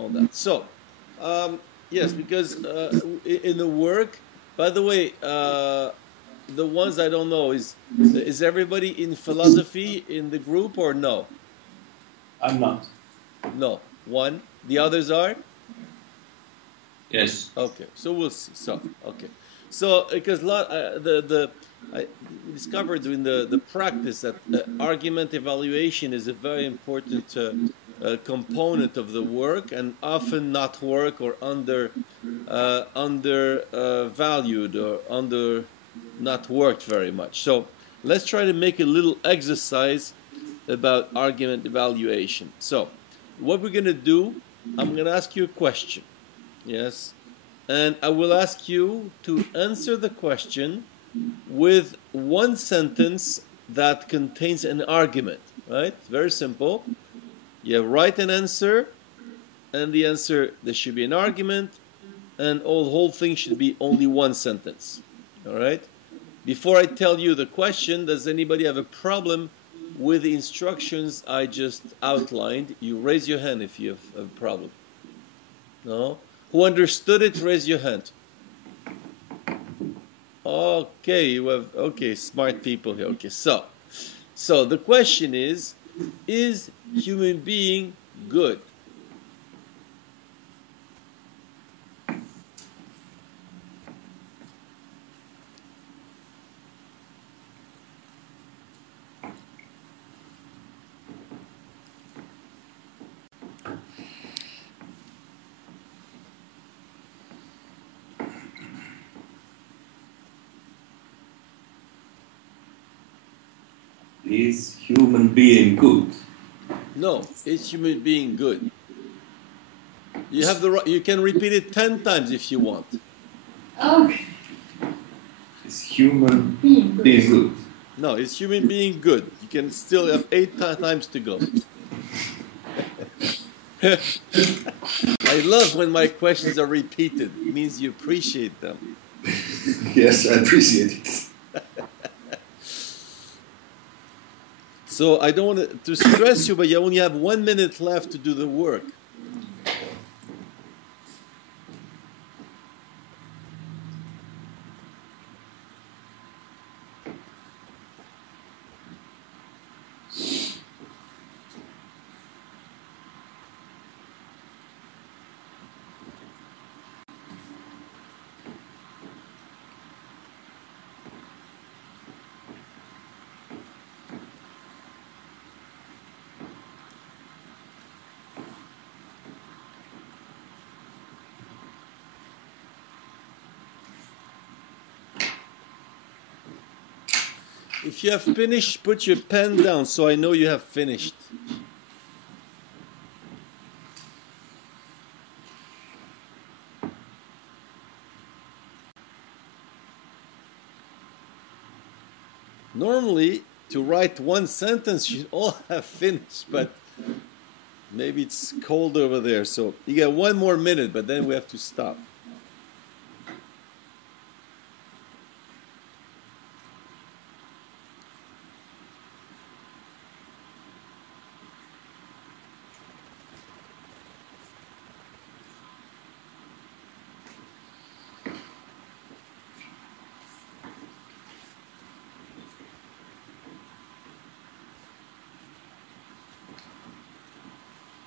all that. So, yes, because in the work, by the way, the ones I don't know is everybody in philosophy in the group or no? I'm not. No, one. The others are? Yes. Okay, so we'll see. So okay, so because I discovered in the practice that argument evaluation is a very important component of the work, and often not work or under valued or under not worked very much. So let's try to make a little exercise about argument evaluation. So what we're gonna do, I'm gonna ask you a question. Yes. And I will ask you to answer the question with one sentence that contains an argument, right? Very simple. You write an answer, and the answer, there should be an argument, and the whole thing should be only one sentence. All right? Before I tell you the question, does anybody have a problem with the instructions I just outlined? You raise your hand if you have a problem. No? Who understood it, raise your hand. Okay, you have, okay, smart people here. Okay, so the question is human being good? Is human being good? No, is human being good? You have the, you can repeat it 10 times if you want. Okay. Is human being good? No, is human being good? You can still have 8 times to go. I love when my questions are repeated. It means you appreciate them. Yes, I appreciate it. So I don't want to stress you, but you only have 1 minute left to do the work. If you have finished, put your pen down so I know you have finished. Normally, to write one sentence, you all have finished, but maybe it's cold over there, so you get 1 more minute, but then we have to stop.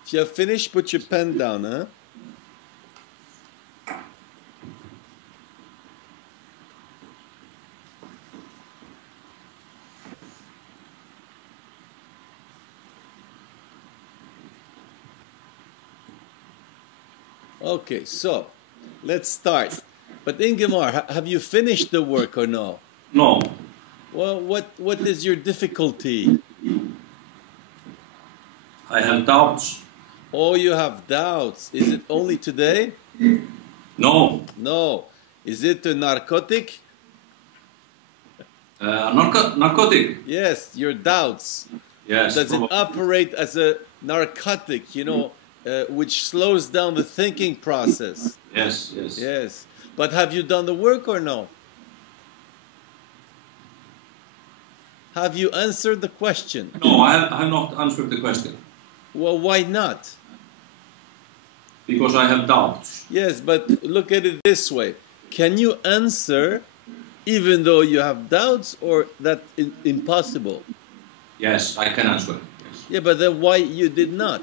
If you have finished, put your pen down, huh? Okay, so let's start. But Ingemar, have you finished the work or no? No. Well, what is your difficulty? I have doubts. Oh, you have doubts. Is it only today? No. No. Is it a narcotic? Narcotic? Yes, your doubts. Yes. Does it operate as a narcotic, you know, which slows down the thinking process? Yes, yes. Yes. But have you done the work or no? Have you answered the question? No, I have not answered the question. Well, why not? because I have doubts. Yes, but look at it this way. Can you answer even though you have doubts, or that impossible? Yes, I can answer. Yes. Yeah, but then why you did not?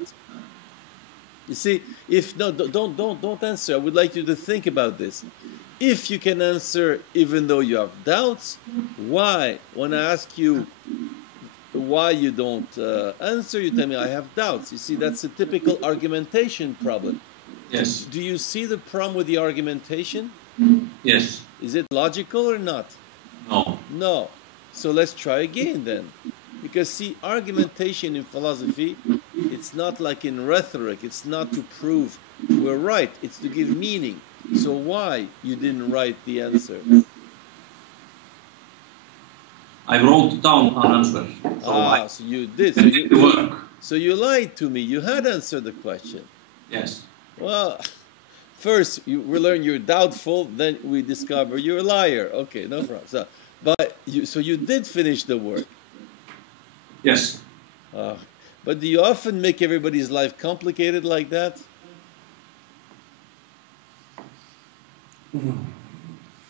You see, if no, don't answer. I would like you to think about this. If you can answer even though you have doubts, why? When I ask you why you don't answer, you tell me I have doubts. You see, that's a typical argumentation problem. Yes. Do you see the problem with the argumentation? Yes. Is it logical or not? No. No. So let's try again then. Because see, argumentation in philosophy, it's not like in rhetoric. It's not to prove we're right. It's to give meaning. So why you didn't write the answer? I wrote down an answer. So So you did. So you lied to me. You had answered the question. Yes. Well, first we learn you're doubtful, then we discover you're a liar. Okay, no problem. So you did finish the work. Yes. But do you often make everybody's life complicated like that?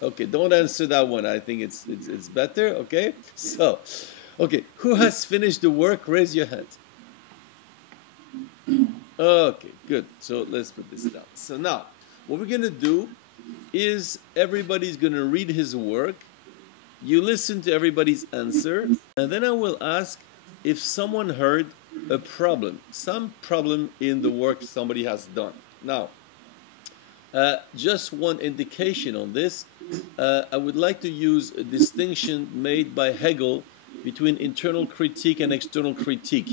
Okay, don't answer that one. I think it's better. Okay, so, okay, who has finished the work? Raise your hand. Okay, good. So let's put this down. So now, what we're gonna do is everybody's gonna read his work. You listen to everybody's answer, and then I will ask if someone heard a problem, some problem in the work somebody has done. Now, just one indication on this. I would like to use a distinction made by Hegel between internal critique and external critique.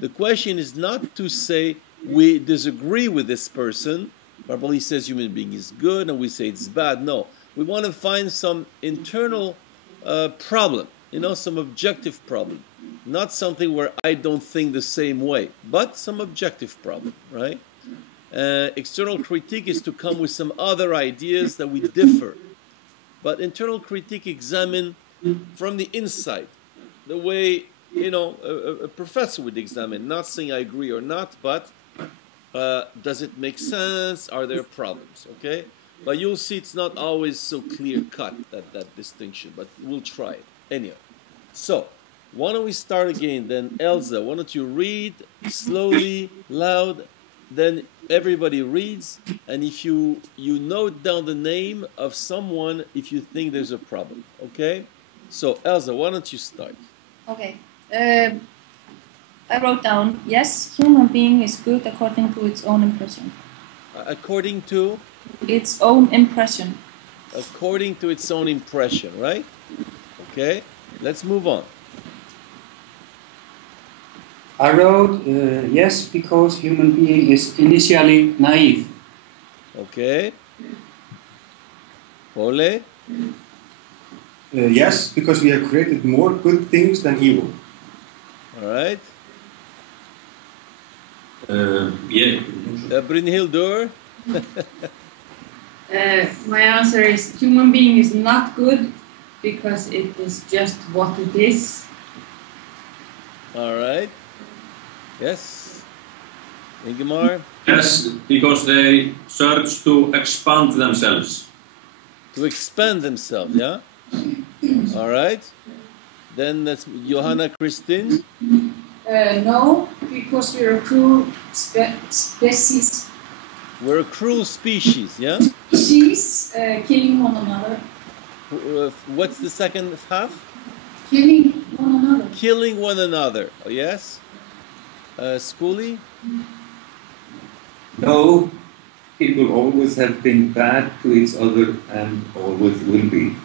The question is not to say we disagree with this person. Probably says human being is good and we say it's bad. No, we want to find some internal problem, some objective problem. Not something where I don't think the same way, but some objective problem, right? External critique is to come with some other ideas that we differ. But internal critique examine from the inside, the way, a professor would examine, not saying I agree or not, but does it make sense? Are there problems, okay? But you'll see it's not always so clear-cut, that distinction, but we'll try it. Anyway, so why don't we start again then? Elsa, why don't you read slowly, loud, then everybody reads, and if you note down the name of someone if you think there's a problem, okay? So Elsa, why don't you start? Okay. I wrote down, yes, human being is good according to its own impression. According to? Its own impression. According to its own impression, right? Okay, let's move on. I wrote, yes, because human being is initially naive. Okay. Ole? Yes, because we have created more good things than evil. All right. Yeah. Brynhildur? My answer is human being is not good because it is just what it is. All right. Yes. Ingemar? Yes, because they search to expand themselves. To expand themselves, yeah? All right. Then that's Johanna Kristin. No, because we're a cruel species. We're a cruel species, yeah? She's killing one another. What's the second half? Killing one another. Killing one another, oh, yes? Skuli? No, people always have been bad to each other and always will be.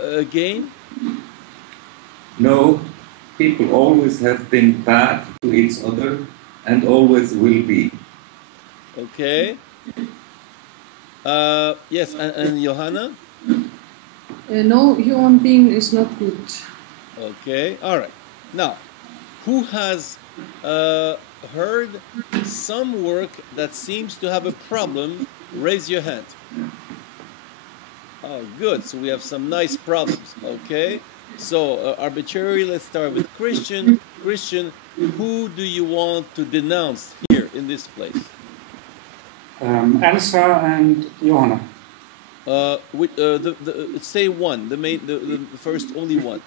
Again? No, people always have been bad to each other and always will be. Okay. Yes, and Johanna? No, human being is not good. Okay, all right. Now, who has heard some work that seems to have a problem? Raise your hand. Oh, good. So we have some nice problems. Okay. So arbitrary, let's start with Christian. Christian, who do you want to denounce here in this place? Elsa and Johanna. Say one, the first, only one.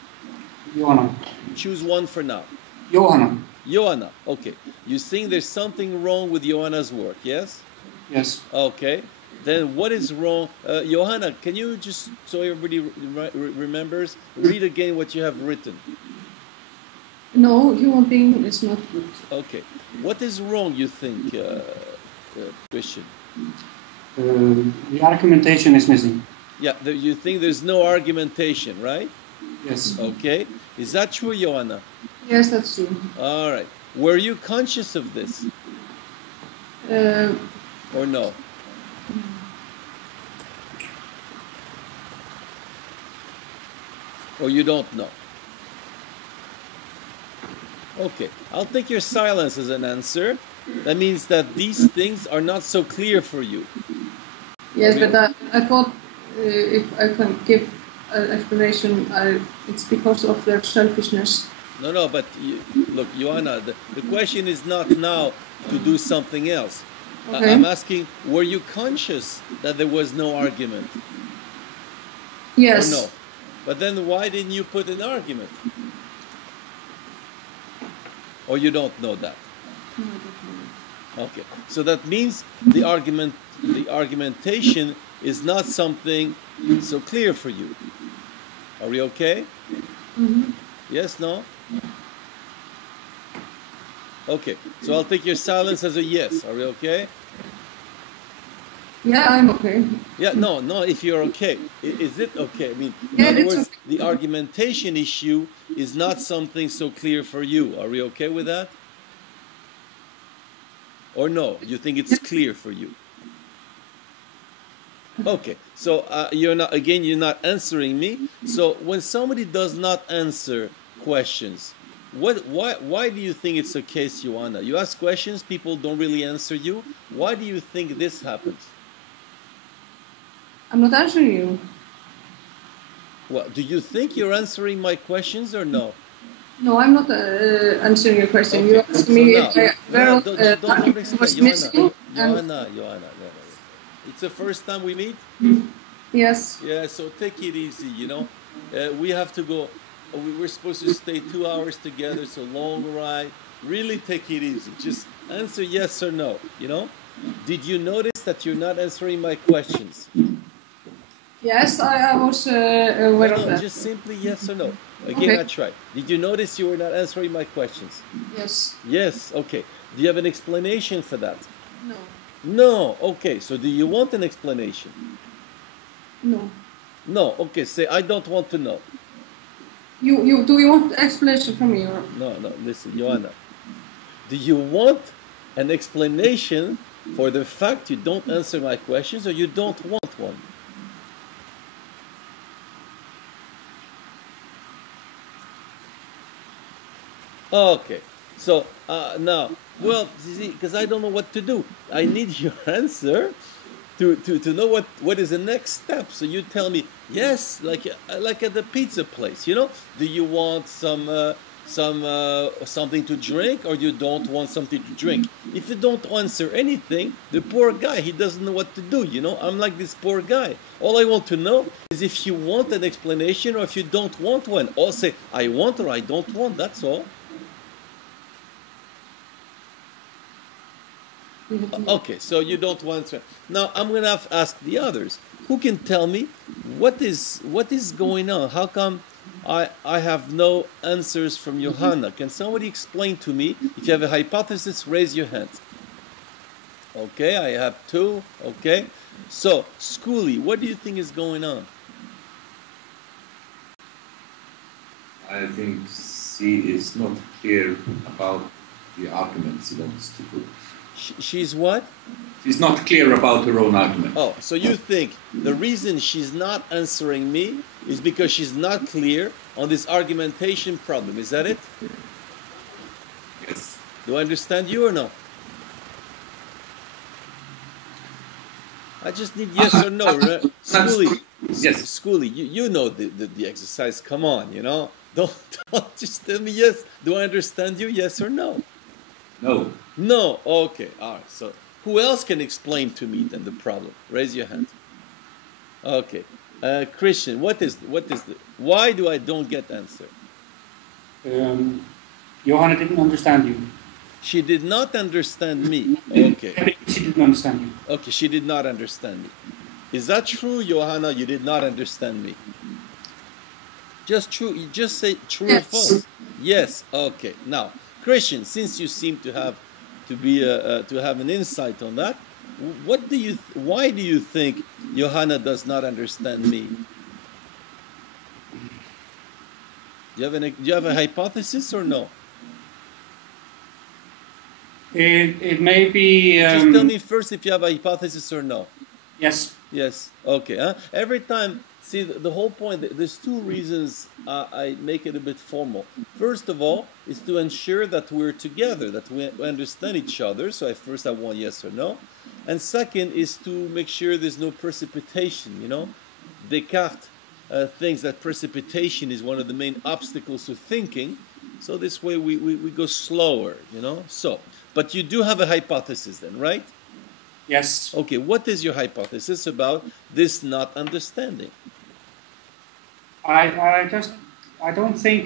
Johanna. Choose one for now. Johanna. Johanna, okay. You think there's something wrong with Johanna's work, yes? Yes. Okay. Then what is wrong? Johanna, can you just, so everybody remembers, read again what you have written? No, human being is not good. Okay. What is wrong, you think, Christian? The argumentation is missing. Yeah, you think there's no argumentation, right? Yes. Okay. Is that true, Johanna? Yes, that's true. All right. Were you conscious of this? Or no? Or you don't know? Okay. I'll take your silence as an answer. That means that these things are not so clear for you. Yes, but I thought if I can give an explanation, it's because of their selfishness. No, but look, Johanna, the question is not now to do something else. Okay. I'm asking, were you conscious that there was no argument? Yes. Or no? But then why didn't you put an argument? Or you don't know that? No, I don't know. Okay, so that means the argumentation is not something so clear for you. Are we okay? Mm-hmm. Yes, no? Okay, so I'll take your silence as a yes. Are we okay? Yeah, I'm okay. Yeah, no, if you're okay. Is it okay? I mean, in Yeah, other it's words, okay. the argumentation issue is not something so clear for you. Are we okay with that? Or no, you think it's clear for you? Okay, so you're not answering me. So when somebody does not answer questions, why do you think it's the case, Joanna? You ask questions, people don't really answer you. Why do you think this happens? I'm not answering you. Well, do you think you're answering my questions or no? No, I'm not answering your question. Okay, You asked so me now, if I don't explain, was missing. Joanna, it's the first time we meet. Yes. Yeah, so take it easy. You know, we have to go. We're supposed to stay 2 hours together. It's a long ride. Really take it easy. Just answer yes or no. You know, did you notice that you're not answering my questions? Yes, I was aware of that. Just simply yes or no. Again, Okay. I tried. Did you notice you were not answering my questions? Yes. Yes, okay. Do you have an explanation for that? No. No, okay. So do you want an explanation? No. No, okay. Say, I don't want to know. Do you want explanation from me or? No, listen, Joanna. Do you want an explanation for the fact you don't answer my questions or you don't want one? Okay, so now, well, because I don't know what to do. I need your answer to know what is the next step. So you tell me, yes, like at the pizza place, you know, do you want something to drink or you don't want something to drink? If you don't answer anything, the poor guy, he doesn't know what to do, you know. I'm like this poor guy. All I want to know is if you want an explanation or if you don't want one. Or say, I want or I don't want, that's all. Okay, so you don't want to. Now I'm gonna ask the others. Who can tell me what is going on? How come I have no answers from Johanna? Can somebody explain to me? If you have a hypothesis, raise your hand. Okay, I have two. Okay, so Schoolie, what do you think is going on? I think she is not clear about the arguments she wants to put. She's what? She's not clear about her own argument. Oh, so you think the reason she's not answering me is because she's not clear on this argumentation problem. Is that it? Yes. Do I understand you or no? I just need yes or no. Schoolie, yes. Schoolie, you know the exercise. Come on, you know. Don't just tell me yes. Do I understand you? Yes or no? No. No. Okay. All right. So Who else can explain to me then the problem? Raise your hand. Okay. Christian, what is why do I don't get answer? Johanna didn't understand you. She did not understand me. Okay. She didn't understand you. Okay, she did not understand me. Is that true, Johanna? You did not understand me. Just true. You just say true or false. Yes. Okay. Now, Christian, since you seem to have an insight on that, why do you think Johanna does not understand me? Do you have a hypothesis or no? It may be. Just tell me first if you have a hypothesis or no. Yes. Yes. Okay. Every time, see, the whole point, there's two reasons I make it a bit formal. First of all, is to ensure that we're together, that we understand each other. So first I want yes or no. And second is to make sure there's no precipitation, you know. Descartes thinks that precipitation is one of the main obstacles to thinking. So this way we go slower, you know. So, but you do have a hypothesis then, right? Yes. Okay, what is your hypothesis about this not understanding? I don't think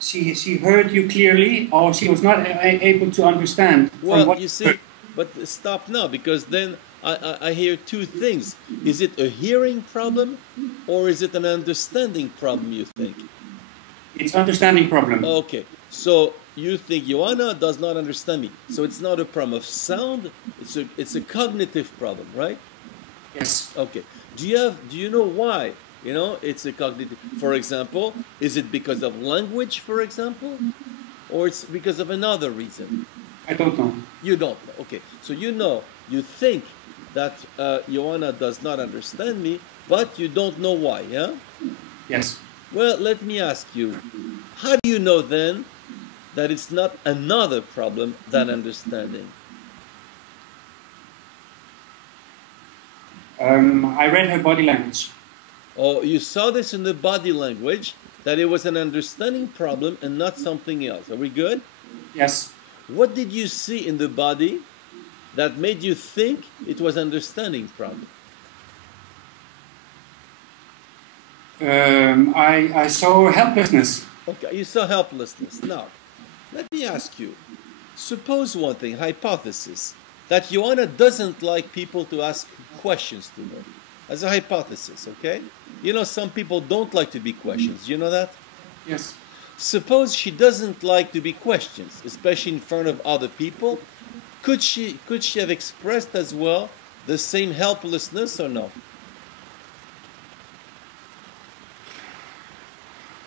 she heard you clearly, or she was not able to understand. Well, you see, but stop now, because then I hear two things. Is it a hearing problem, or is it an understanding problem, you think? It's understanding problem. Okay, so you think Joanna does not understand me. So it's not a problem of sound, it's a cognitive problem, right? Yes. Okay. Do you know why? You know, it's a cognitive. For example, is it because of language, for example? Or it's because of another reason? I don't know. You don't know. Okay. So you think that Joanna does not understand me, but you don't know why, yeah? Yes. Well, let me ask you, how do you know then that it's not another problem than understanding? I read her body language. Oh, you saw this in the body language, that it was an understanding problem and not something else. Are we good? Yes. What did you see in the body that made you think it was understanding problem? I saw helplessness. Okay, you saw helplessness. Now, let me ask you, suppose one thing, hypothesis, that Joanna doesn't like people to ask questions to her. As a hypothesis, okay? You know, some people don't like to be questioned. Do you know that? Yes. Suppose she doesn't like to be questioned, especially in front of other people. Could she have expressed as well the same helplessness or no?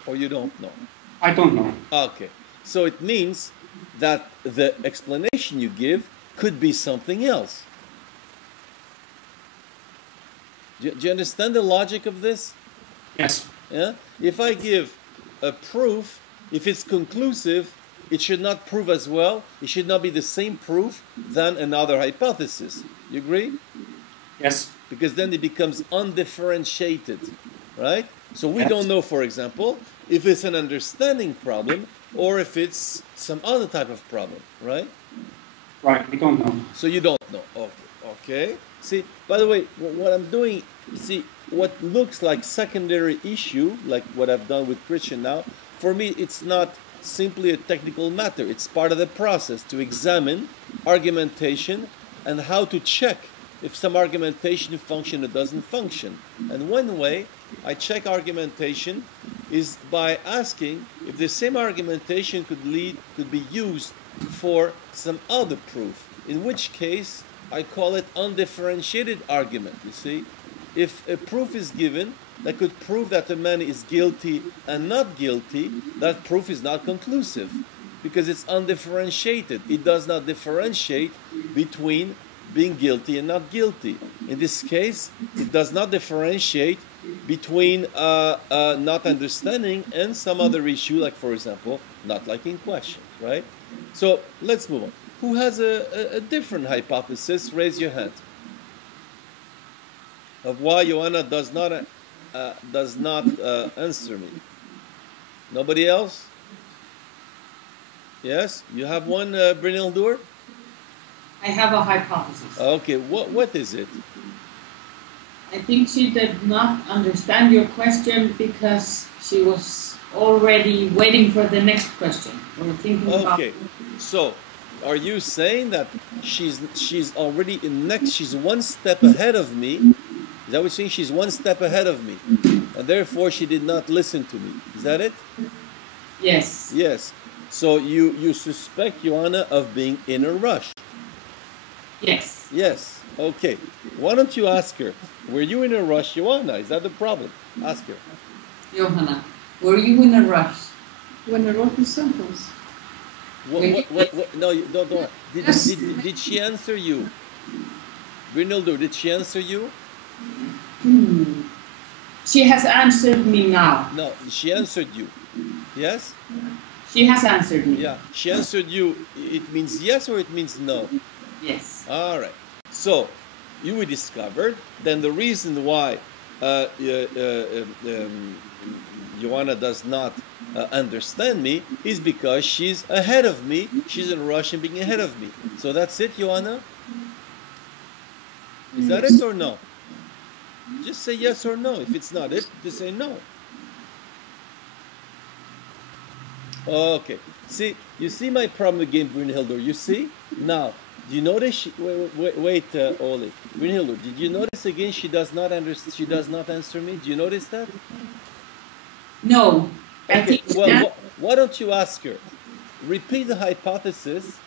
Or you don't know? I don't know. Okay. So it means that the explanation you give could be something else. Do you understand the logic of this? Yes. Yeah? If I give a proof, if it's conclusive, it should not prove as well. It should not be the same proof than another hypothesis. You agree? Yes. Because then it becomes undifferentiated, right? So we don't know, for example, if it's an understanding problem or if it's some other type of problem, right? Right, we don't know. So you don't know. Okay. See, by the way, what I'm doing, see, what looks like secondary issue, like what I've done with Christian now, for me, it's not simply a technical matter. It's part of the process to examine argumentation and how to check if some argumentation functions or doesn't function. And one way I check argumentation is by asking if the same argumentation could be used for some other proof, in which case I call it undifferentiated argument. You see, if a proof is given that could prove that a man is guilty and not guilty, that proof is not conclusive because it's undifferentiated. It does not differentiate between being guilty and not guilty. In this case, it does not differentiate between not understanding and some other issue, like, for example, not liking questions, right? So let's move on. Who has a different hypothesis? Raise your hand. Of why Joanna does not answer me. Nobody else? Yes? You have one, Brynhildur? I have a hypothesis. Okay, what is it? I think she did not understand your question because she was already waiting for the next question or thinking about. Okay, so are you saying that she's already in next? She's one step ahead of me. Is that what you're saying? She's one step ahead of me, and therefore she did not listen to me. Is that it? Yes. Yes. So you suspect Joanna of being in a rush. Yes. Yes. Okay. Why don't you ask her? Were you in a rush, Joanna? Is that the problem? Ask her. Johanna, were you in a rush? When I wrote the sentence. What? No, don't. Yes. Did she answer you? Brynhildur, did she answer you? She has answered me now. No, she answered you. Yes? She has answered me. Yeah. She answered you. It means yes or it means no? Yes. All right. So you discovered then the reason why Joanna does not understand me is because she's ahead of me. She's in a rush and being ahead of me. So that's it, Joanna? Is that it or no? Just say yes or no. If it's not it, just say no. Okay. See, you see my problem again, Brynhildur. You see? Now, do you notice? Wait, Oli. Brynhildur, did you notice again? She does not understand. She does not answer me. Do you notice that? No. I Okay. think Well, why don't you ask her? Repeat the hypothesis,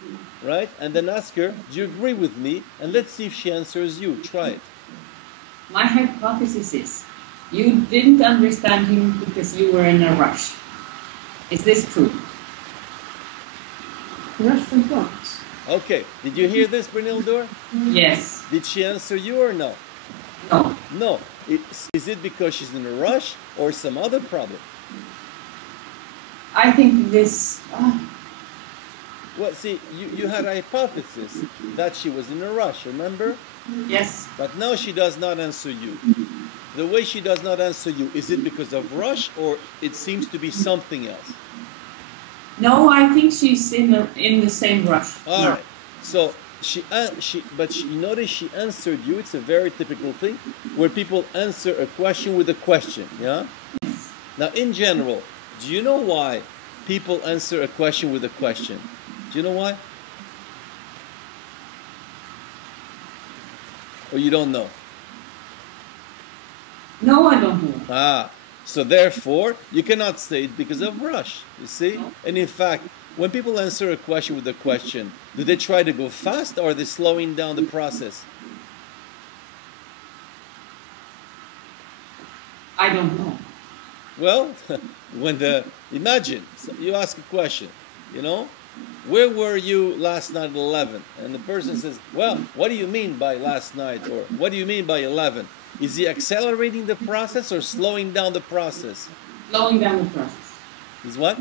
right? And then ask her, "Do you agree with me?" And let's see if she answers you. Try it. my hypothesis is you didn't understand him because you were in a rush. Is this true? Rush from what? Okay. Did you hear this, Brynhildur? Yes. Did she answer you or no? No. No. Is it because she's in a rush or some other problem? I think this. Well, see, you had a hypothesis that she was in a rush, remember? Yes. But now she does not answer you. The way she does not answer you, is it because of rush or it seems to be something else? No, I think she's in the same rush. All right. So but you notice she answered you. It's a very typical thing where people answer a question with a question. Yeah. Now, in general, do you know why people answer a question with a question? Do you know why? Or you don't know? No, I don't know. Ah, so therefore, you cannot say it because of rush, you see? And in fact, when people answer a question with a question, do they try to go fast or are they slowing down the process? I don't know. Well, imagine, you ask a question, where were you last night at 11? And the person says, well, what do you mean by last night? Or what do you mean by 11? Is he accelerating the process or slowing down the process? Slowing down the process. Is what?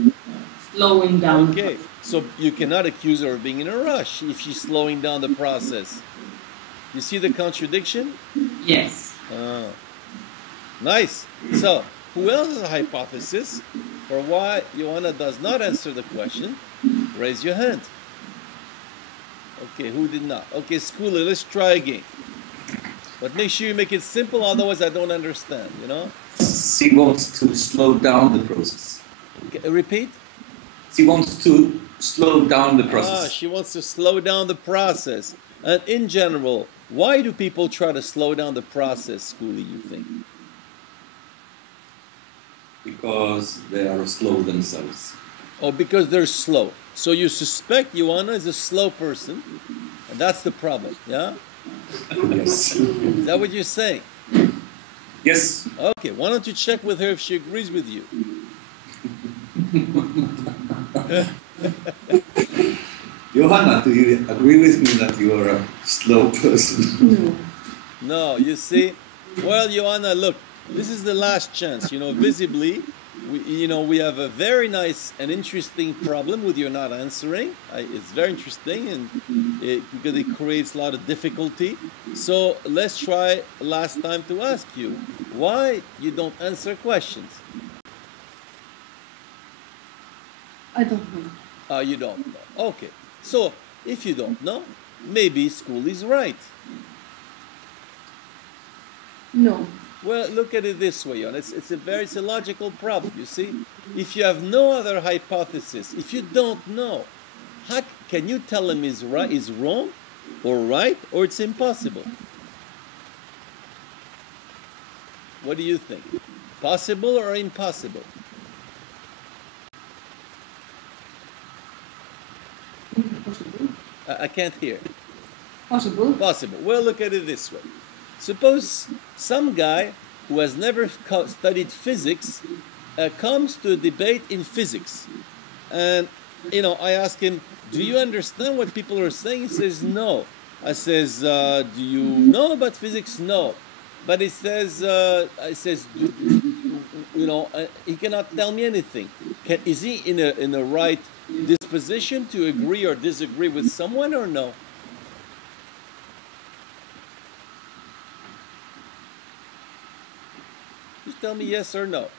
Slowing down. Okay, so you cannot accuse her of being in a rush if she's slowing down the process. You see the contradiction? Yes. Nice. So, who else has a hypothesis for why Joanna does not answer the question? Raise your hand. Okay, who did not? Okay, Skula, let's try again. But make sure you make it simple, otherwise I don't understand, She wants to slow down the process. Okay, repeat? She wants to slow down the process. She wants to slow down the process. And in general, why do people try to slow down the process, Skuli, you think? Because they are slow themselves. Oh, because they're slow. So you suspect Joanna is a slow person, and that's the problem, yeah? Yes. Is that what you're saying? Yes. Okay, why don't you check with her if she agrees with you? Johanna, do you agree with me that you are a slow person? No, you see? Well, Joanna, look, this is the last chance. Visibly, we have a very nice and interesting problem with you not answering. It's very interesting and because it creates a lot of difficulty. So let's try last time to ask you why you don't answer questions. I don't know. You don't know. Okay. So if you don't know, maybe school is right. No. Well, look at it this way, Jon. It's a logical problem, you see? If you have no other hypothesis, if you don't know, how can you tell him is wrong or right, or it's impossible? What do you think? Possible or impossible? Possible. I can't hear. Possible. Possible. Well, look at it this way. Suppose some guy who has never studied physics comes to a debate in physics. And, I ask him, do you understand what people are saying? He says, no. I says, do you know about physics? No. But he says, he cannot tell me anything. Is he in a right disposition to agree or disagree with someone or no? Just tell me yes or no.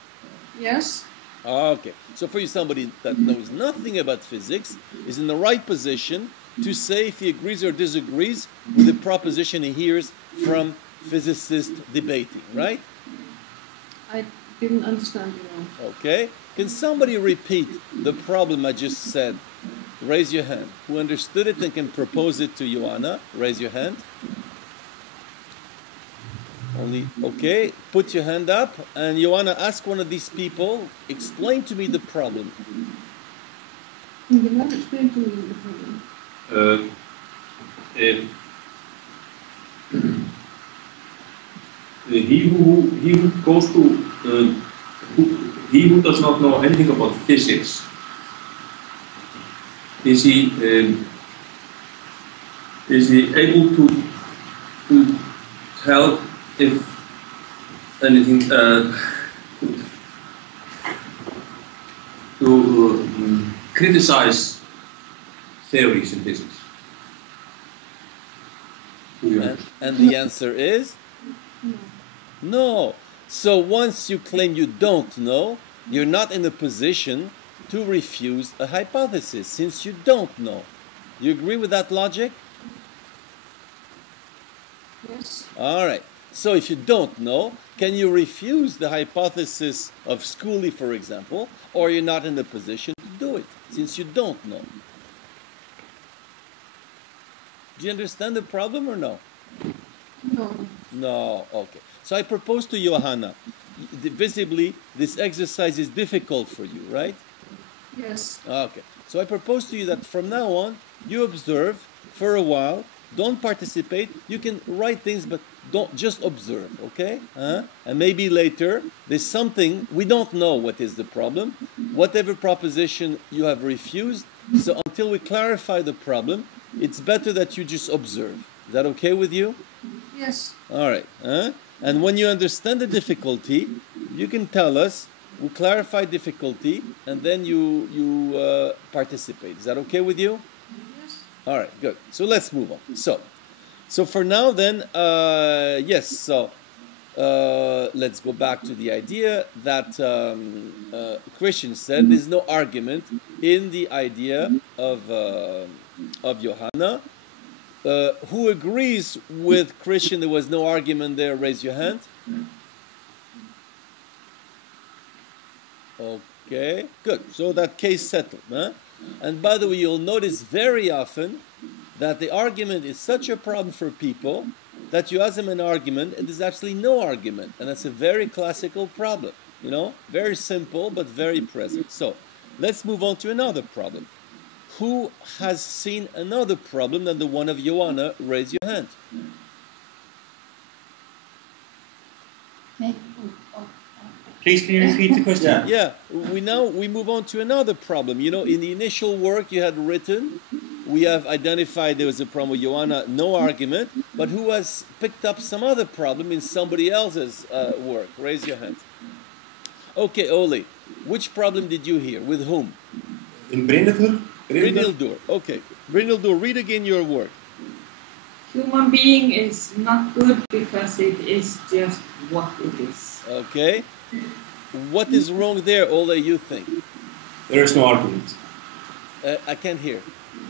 Yes. Okay. So for you, somebody that knows nothing about physics is in the right position to say if he agrees or disagrees with the proposition he hears from physicists debating, right? I didn't understand you. Okay. Can somebody repeat the problem I just said? Raise your hand. Who understood it and can propose it to Joanna? Raise your hand. Only, okay. Put your hand up. And Joanna, ask one of these people, explain to me the problem. You cannot explain to me the problem. If he who goes to he who does not know anything about physics, is he able to tell if anything to criticize theories in physics? And the answer is? No. No. So once you claim you don't know, you're not in a position to refuse a hypothesis since you don't know. You agree with that logic? Yes. All right. So if you don't know, can you refuse the hypothesis of Schooley, for example, or you're not in the position to do it since you don't know? Do you understand the problem or no? No. No. Okay. So I propose to Johanna, visibly, this exercise is difficult for you, right? Yes. Okay. So I propose to you that from now on, you observe for a while. Don't participate. You can write things, but don't just observe, okay? And maybe later, there's something, we don't know what is the problem. Whatever proposition you have refused, so until we clarify the problem, it's better that you just observe. Is that okay with you? Yes. All right. And when you understand the difficulty, you can tell us, we clarify difficulty, and then you participate. Is that okay with you? Yes. All right, good. So let's move on. So for now then, yes, so let's go back to the idea that Christian said there's no argument in the idea of Johanna. Who agrees with Christian there was no argument there? Raise your hand. Okay, good. So that case settled. And by the way, you'll notice very often that the argument is such a problem for people that you ask them an argument and there's actually no argument. And that's a very classical problem, very simple but very present. So let's move on to another problem. Who has seen another problem than the one of Joanna? Raise your hand. Please, can you repeat the question? Yeah, we move on to another problem. In the initial work you had written, we have identified there was a problem with Joanna, no argument, but who has picked up some other problem in somebody else's work? Raise your hand. Okay, Ole, which problem did you hear? With whom? In Brynhildur. Brynhildur. Okay. Brynhildur, read again your work. Human being is not good because it is just what it is. Okay. What is wrong there, Ole, you think? There is no argument. I can't hear.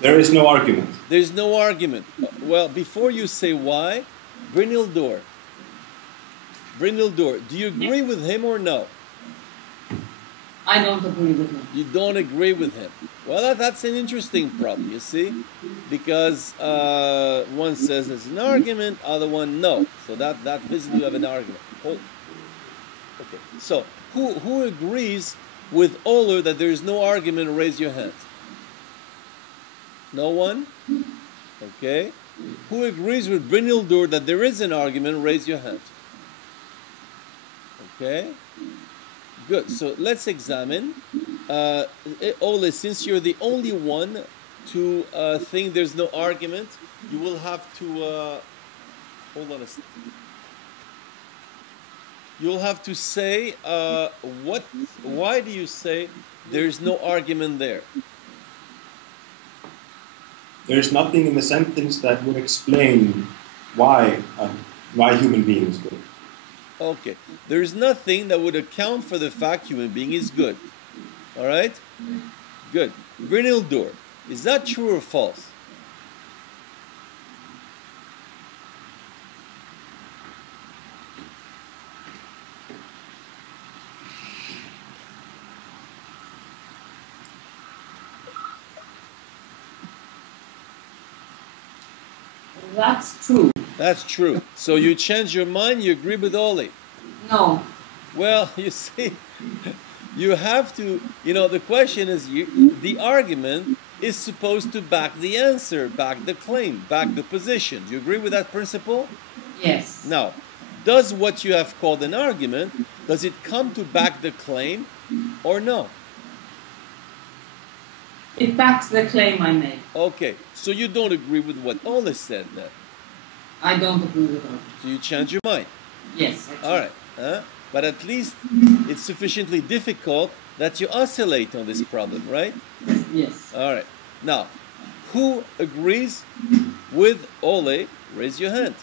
There is no argument. There's no argument. Well, before you say why, Brynhildur, do you agree with him or no? I don't agree with him. You don't agree with him. Well, that's an interesting problem, you see, because one says it's an argument, other one no. So that visibly you have an argument. Okay. So who agrees with Oler that there is no argument? Raise your hand. No one. Okay. Who agrees with Brynhildur that there is an argument? Raise your hand. Okay. Good. So let's examine. Ole, since you're the only one to think there's no argument, you will have to hold on a second. You'll have to say why do you say there's no argument there? There's nothing in the sentence that would explain why human being is good. Okay. There's nothing that would account for the fact human being is good. All right? Good. Brynhildur, is that true or false? That's true. That's true. So you change your mind, you agree with Ole. No. Well, you see, you have to, the question is, the argument is supposed to back the answer, back the claim, back the position. Do you agree with that principle? Yes. Now, does what you have called an argument, does it come to back the claim or no? It backs the claim I made. Okay, so you don't agree with what Ole said then? I don't agree with that. So you change your mind? Yes. All right. But at least it's sufficiently difficult that you oscillate on this problem, right? Yes. All right. Now, who agrees with Ole? Raise your hand.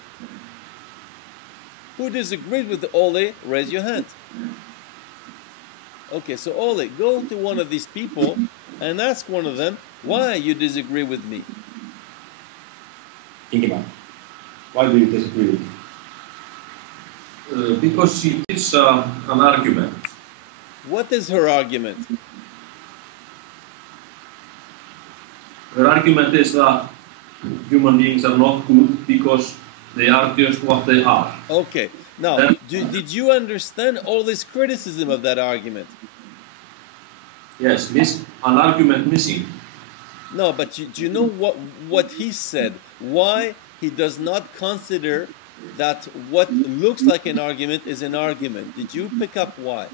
Who disagrees with Ole? Raise your hand. Okay, so Ole, go to one of these people and ask one of them why you disagree with me. Ingemar, why do you disagree with me? Because she gives an argument. What is her argument? Her argument is that human beings are not good because they are just what they are. Okay. Now, did you understand all this criticism of that argument? Yes, an argument missing. No, but do you know what he said? Why he does not consider that what looks like an argument is an argument? Did you pick up why?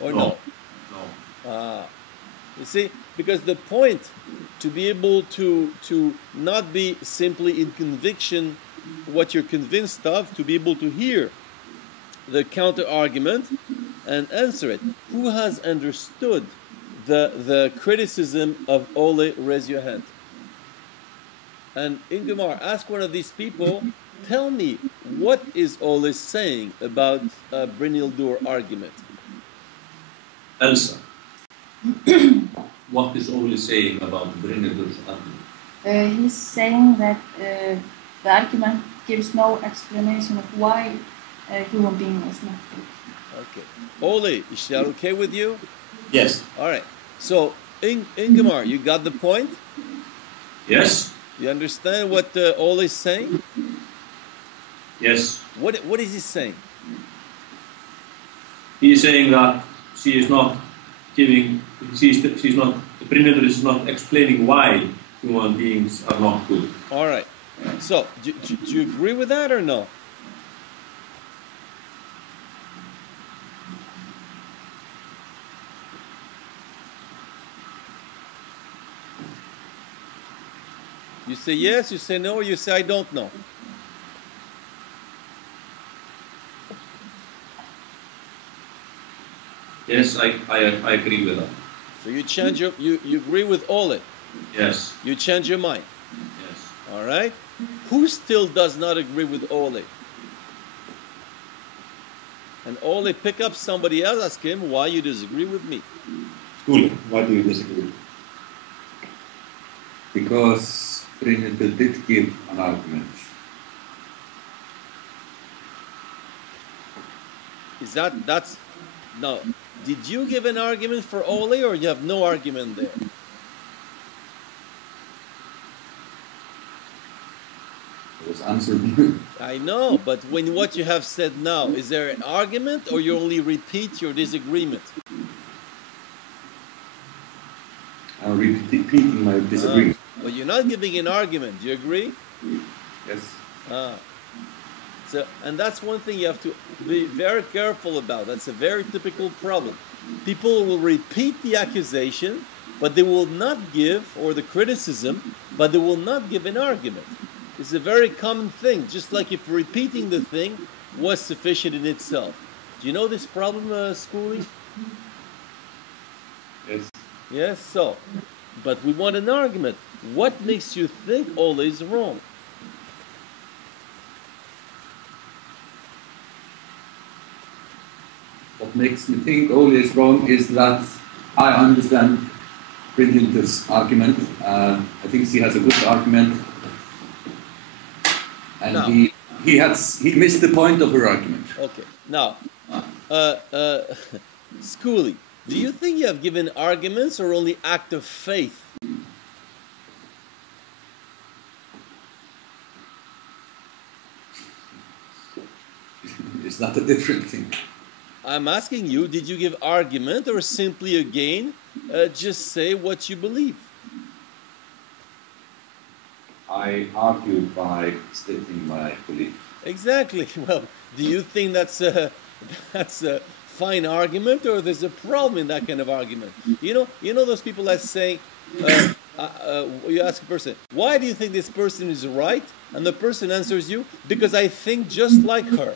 Or no? No. You see, because the point to be able to not be simply in conviction what you're convinced of, to be able to hear the counter argument and answer it. Who has understood the criticism of Ole? Raise your hand. And Ingemar, ask one of these people, tell me, what is Ole saying about Brynhildur argument? Elsa, what is Ole saying about Brynhildur's argument? He's saying that the argument gives no explanation of why a human being is not good. Okay. Ole, is that okay with you? Yes. All right. So, Ingemar, you got the point? Yes. You understand what Ole is saying? Yes. What is he saying? He is saying that she is not giving, Brynhildur is not explaining why human beings are not good. All right. So, do you agree with that or no? You say yes, you say no, or you say I don't know. Yes, I agree with that. So you change you agree with Ole. Yes. You change your mind. Yes. All right. Who still does not agree with Ole? And Ole, pick up somebody else, ask him why you disagree with me. Skule, why do you disagree? Because Brynhildur did give an argument. That's no. Did you give an argument for Ole, or you have no argument there? It was answered. I know, but when what you have said now, is there an argument, or you only repeat your disagreement? I'm repeating my disagreement. But you're not giving an argument. Do you agree? Yes. So, and that's one thing you have to be very careful about. That's a very typical problem. People will repeat the accusation, but they will not give, or the criticism, but they will not give an argument. It's a very common thing, just like if repeating the thing was sufficient in itself. Do you know this problem, Schoolie? Yes. Yes, so. But we want an argument. What makes you think Ole is wrong? What makes me think Ole is wrong is that I understand Brynhildur's argument. I think she has a good argument. And No. he missed the point of her argument. Okay. Now, Schoolie, do you think you have given arguments or only act of faith? It's not a different thing. I'm asking you, did you give argument or simply again just say what you believe? I argued by stating my belief. Exactly. Well, do you think that's a fine argument, or there's a problem in that kind of argument? You know those people that say, you ask a person, why do you think this person is right? And the person answers you, because I think just like her.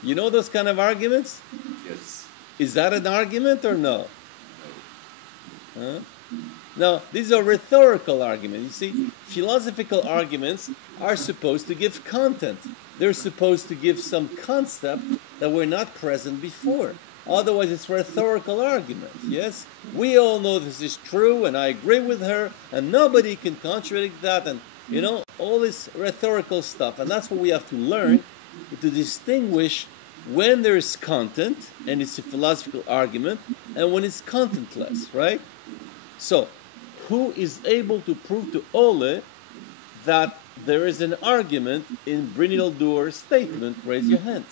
You know those kind of arguments? Yes. Is that an argument or no? Huh? Now, these are rhetorical arguments. You see, philosophical arguments are supposed to give content. They're supposed to give some concept that were not present before. Otherwise, it's rhetorical argument, yes? We all know this is true, and I agree with her, and nobody can contradict that, and, all this rhetorical stuff. And that's what we have to learn, to distinguish when there's content, and it's a philosophical argument, and when it's contentless, right? So, who is able to prove to Ole that there is an argument in Brynhildur's statement? Raise your hand.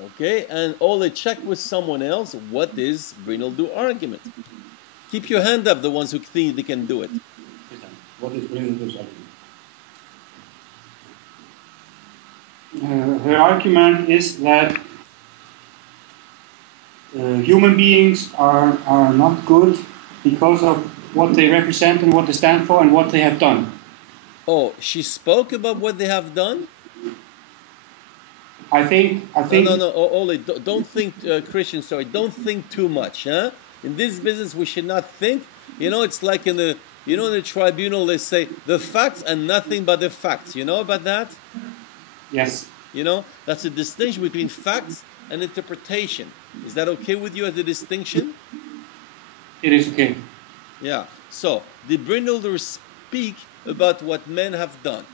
Okay, and Ole, check with someone else. What is Brynhildur's argument? Keep your hand up, the ones who think they can do it. What is Brynhildur's argument? Her argument is that human beings are not good because of what they represent and what they stand for and what they have done. Oh, she spoke about what they have done? I think. No, Ole, don't think, Christian, sorry, don't think too much, huh? In this business, we should not think. It's like in the tribunal, they say, the facts and nothing but the facts. You know about that? Yes. That's a distinction between facts and interpretation. Is that okay with you as a distinction? It is okay. Yeah. So, did Brynhildur speak about what men have done?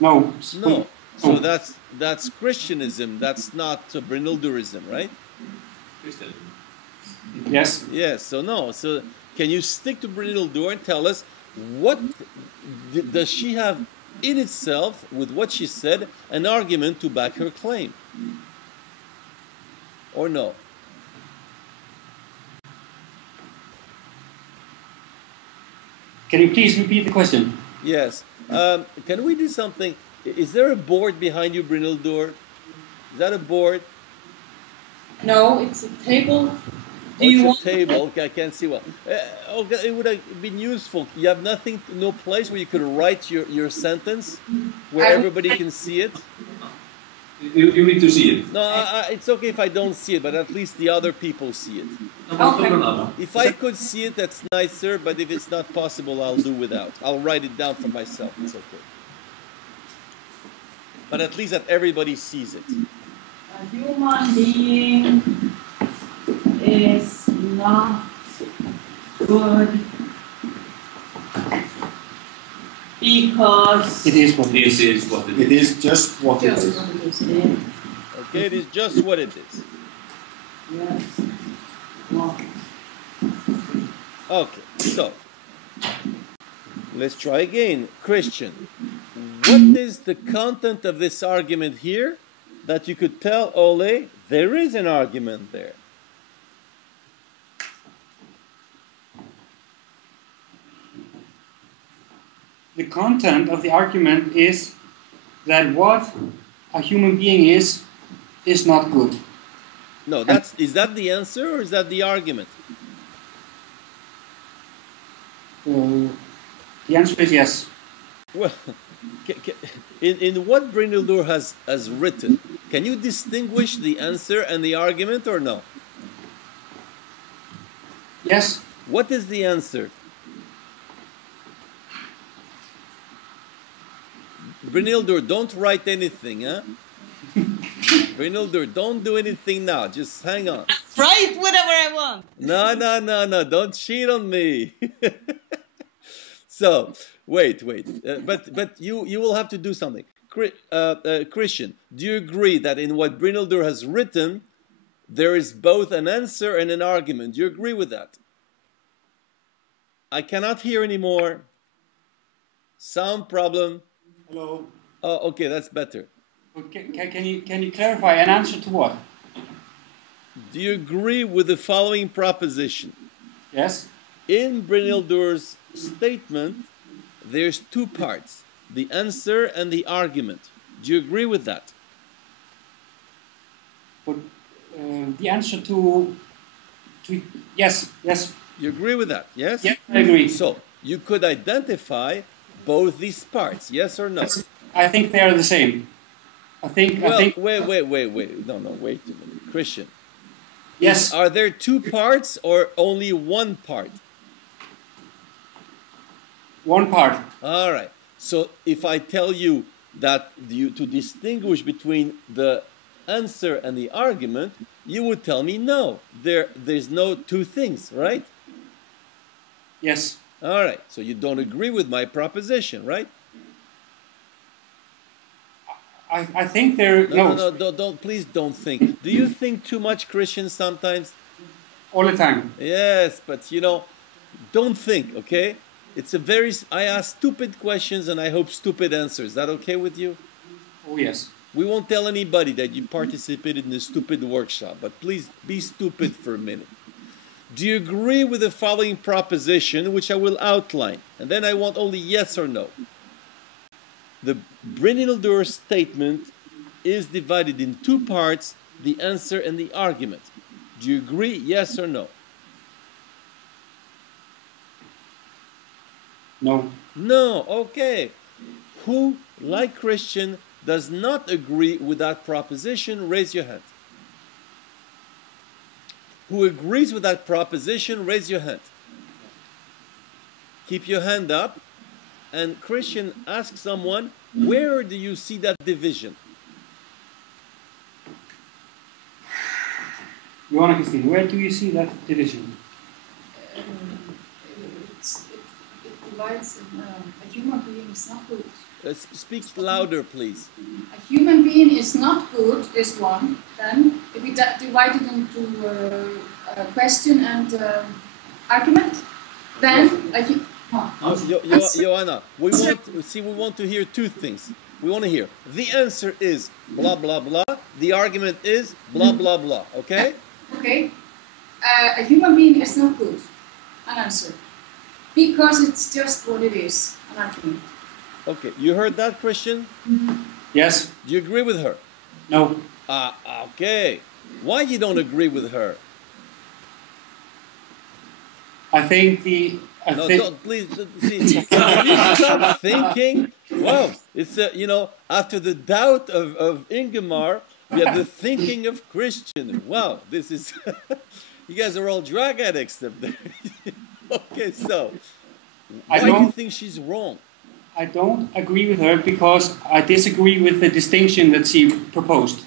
No. No. So that's Christianism. That's not Brynhildurism, right? Christianism. Yes. Yes. So no. So can you stick to Brynhildur and tell us what does she have in itself, with what she said, an argument to back her claim? Or no? Can you please repeat the question? Yes. Can we do something? Is there a board behind you, Brynhildur? Is that a board? No, it's a table. Do Oh, you it's want a table. Okay, I can't see well. Okay, it would have been useful. You have nothing, no place where you could write your sentence, where everybody can see it. You need to see it. No, it's okay if I don't see it, but at least the other people see it. Okay. If I could see it, that's nicer, but if it's not possible, I'll do without. I'll write it down for myself. It's okay. But at least that everybody sees it. A human being is not good because It is what it is. This is what it It is. is just what it is. Okay, it is just what it is. Yes. What? Okay, so let's try again. Christian, what is the content of this argument here that you could tell Ole there is an argument there? The content of the argument is that what a human being is not good. No, is that the answer or is that the argument? The answer is yes. Well, in what Brynhildur has written, can you distinguish the answer and the argument or no? Yes. What is the answer? Brynhildur, don't write anything, huh? Brynhildur, don't do anything now. Just hang on. Write whatever I want. No. Don't cheat on me. So, wait. But you will have to do something. Christian, do you agree that in what Brynhildur has written, there is both an answer and an argument? Do you agree with that? I cannot hear anymore. Sound problem. Hello. Oh, okay, that's better. Can you clarify an answer to what? Do you agree with the following proposition? Yes. In Brynhildur's statement, there's two parts, the answer and the argument. Do you agree with that? But the answer to yes. You agree with that, yes? Yes, I agree. So, you could identify both these parts, yes or no? I think they are the same. I think. Wait. No, wait a minute. Christian. Yes. Are there two parts or only one part? One part. All right. So if I tell you that to distinguish between the answer and the argument, you would tell me no. There's no two things, right? Yes. All right. So you don't agree with my proposition, right? I think there. No, don't please don't think. Do you think too much, Christian, sometimes? All the time. Yes, but don't think, okay? I ask stupid questions and I hope stupid answers. Is that okay with you? Oh, yes. We won't tell anybody that you participated in the stupid workshop, but please be stupid for a minute. Do you agree with the following proposition, which I will outline? And then I want only yes or no. The Brynhildur statement is divided in two parts, the answer and the argument. Do you agree, yes or no? No. No, okay. Who, like Christian, does not agree with that proposition, raise your hand. Who agrees with that proposition, raise your hand. Keep your hand up. And Christian, ask someone, where do you see that division? Johanna Christine, where do you see that division? It divides a human being is not good. Speak louder, please. A human being is not good is one. Then, if we divide it into question and argument, then Joanna, we want to hear two things. We want to hear the answer is blah blah blah. The argument is blah blah blah. Okay? Okay. A human being is not good. An answer. Because it's just what it is. An argument. Okay. You heard that, Christian? Yes. Do you agree with her? No. Okay. Why you don't agree with her? I think don't, please. Can you stop thinking? Wow, it's after the doubt of Ingemar, we have the thinking of Christian. Wow, this is you guys are all drug addicts up there. Okay, so why do you think she's wrong? I don't agree with her because I disagree with the distinction that she proposed.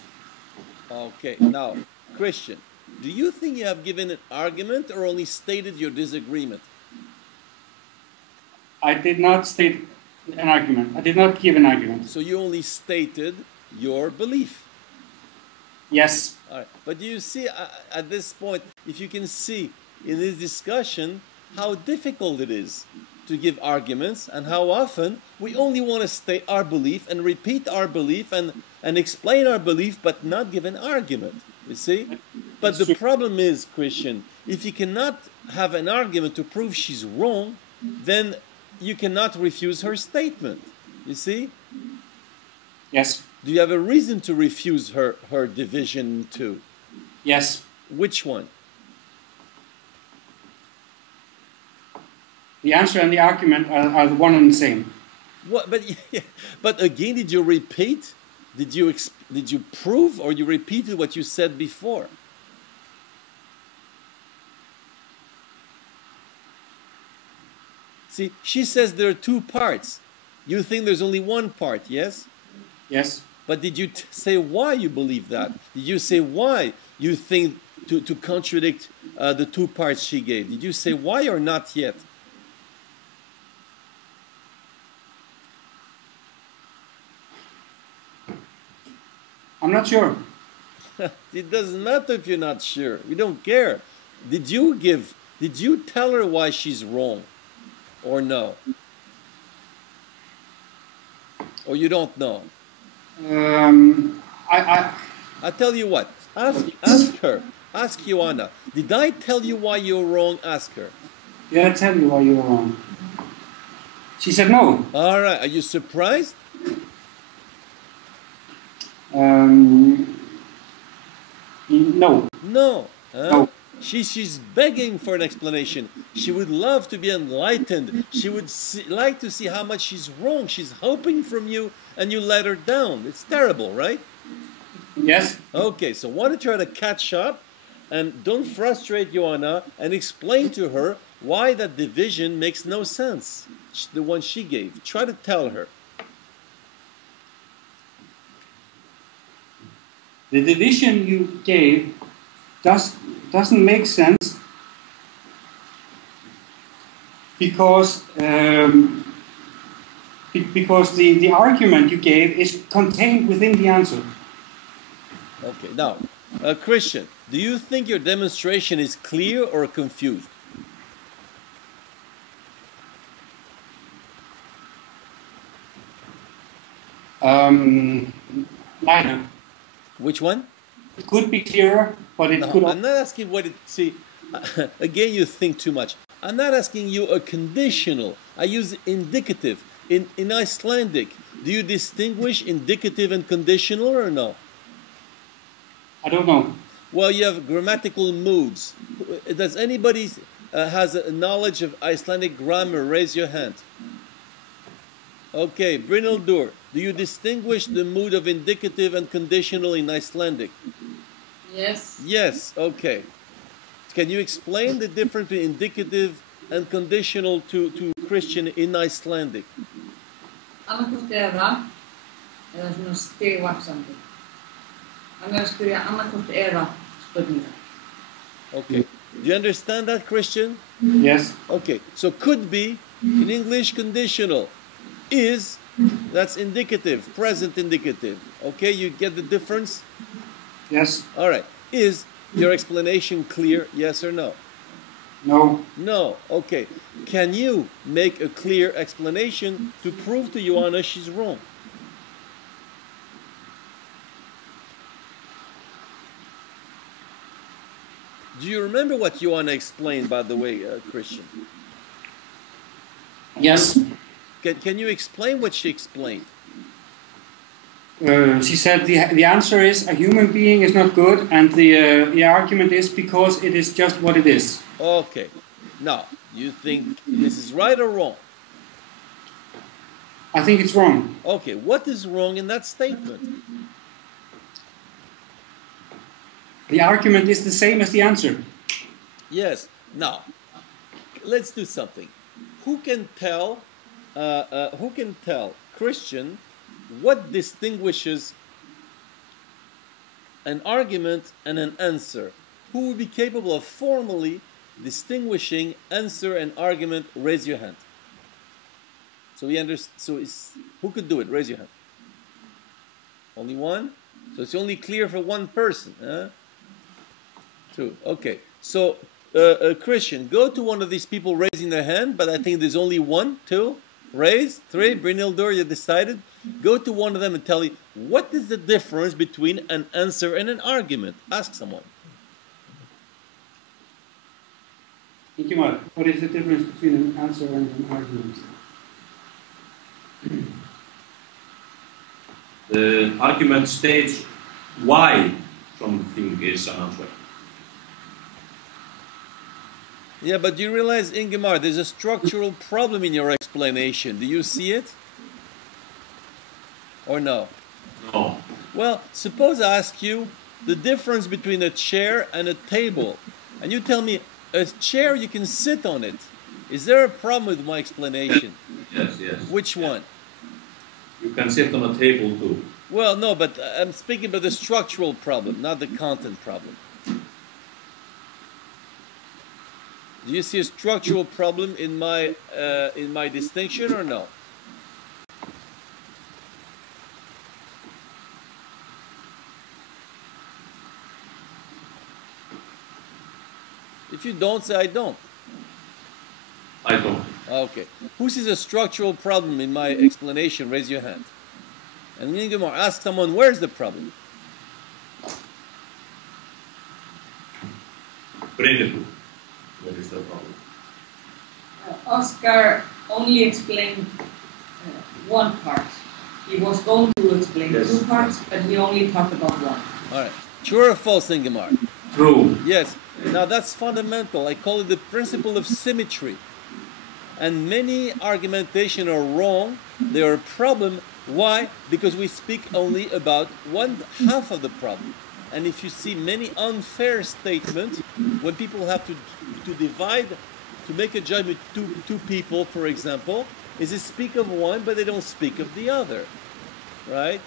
Okay, now Christian, do you think you have given an argument or only stated your disagreement? I did not state an argument. I did not give an argument. So you only stated your belief. Yes. All right. But do you see at this point, if you can see in this discussion how difficult it is to give arguments and how often we only want to state our belief and repeat our belief and explain our belief but not give an argument. You see? But the problem is, Christian, if you cannot have an argument to prove she's wrong, then you cannot refuse her statement. You see? Yes. Do you have a reason to refuse her division in two? Yes. Which one? The answer and the argument are the one and the same. What? But again, did you repeat? Did you prove or you repeated what you said before? See, she says there are two parts. You think there's only one part, yes? Yes. But did you say why you believe that? Did you say why you think to contradict the two parts she gave? Did you say why or not yet? I'm not sure. It doesn't matter if you're not sure. We don't care. Did you tell her why she's wrong? Or no? Or you don't know? I tell you what. Ask her. Ask Joanna. Did I tell you why you're wrong? Ask her. Did I tell you why you were wrong? She said no. All right. Are you surprised? No. No. No. She's begging for an explanation. She would love to be enlightened. She would like to see how much she's wrong. She's hoping from you, and you let her down. It's terrible, right? Yes. Okay, so why don't you try to catch up, and don't frustrate Joanna, and explain to her why that division makes no sense. The one she gave. Try to tell her. The division you gave doesn't make sense because the argument you gave is contained within the answer. Okay, now, Christian, do you think your demonstration is clear or confused? Neither. Which one? It could be clearer, but it could. I'm not asking what it. See, again, you think too much. I'm not asking you a conditional. I use indicative. In Icelandic, do you distinguish indicative and conditional or no? I don't know. Well, you have grammatical moods. Does anybody has a knowledge of Icelandic grammar? Raise your hand. Okay, Brynhildur, do you distinguish the mood of indicative and conditional in Icelandic? Yes. Yes, okay. Can you explain the difference between indicative and conditional to Christian in Icelandic? Annarkvort eða svona stigvaxandi. Hann að spyrja annarkvort eða spurningar. Okay. Do you understand that, Christian? Yes. Okay, so could be in English conditional. Is, that's indicative, present indicative. Okay, you get the difference? Yes. All right. Is your explanation clear, yes or no? No. No. Okay. Can you make a clear explanation to prove to Joanna she's wrong? Do you remember what Joanna explained, by the way, Christian? Yes. Can you explain what she explained? She said the answer is a human being is not good, and the argument is because it is just what it is. Okay. Now, you think this is right or wrong? I think it's wrong. Okay, what is wrong in that statement? The argument is the same as the answer. Yes. Now, let's do something. Who can tell Christian what distinguishes an argument and an answer? Who would be capable of formally distinguishing answer and argument? Raise your hand. So who could do it? Raise your hand. Only one? So it's only clear for one person. Huh? Two. Okay. So, Christian, go to one of these people raising their hand, but I think there's only one, two, raise, three, Brynhildur, you decided. Go to one of them and tell me, what is the difference between an answer and an argument? Ask someone. Ingimar, what is the difference between an answer and an argument? The argument states why something is an answer. Yeah, but you realize, Ingimar, there's a structural problem in your explanation. Do you see it? Or no? No. Well, suppose I ask you the difference between a chair and a table. And you tell me, a chair, you can sit on it. Is there a problem with my explanation? Yes, yes. Which one? You can sit on a table too. Well, no, but I'm speaking about the structural problem, not the content problem. Do you see a structural problem in my distinction or no? If you don't, say I don't. I don't. Okay. Who sees a structural problem in my explanation? Raise your hand. And Ingimar, ask someone, where's the problem? Brynhildur. What is the problem? Oscar only explained one part. He was going to explain two parts, but he only talked about one. All right. True or false, Ingimar? True. Yes. Now that's fundamental. I call it the principle of symmetry. And many argumentation are wrong. They are a problem. Why? Because we speak only about one half of the problem. And if you see many unfair statements, when people have to divide, to make a judgment two people, for example, is they speak of one, but they don't speak of the other, right?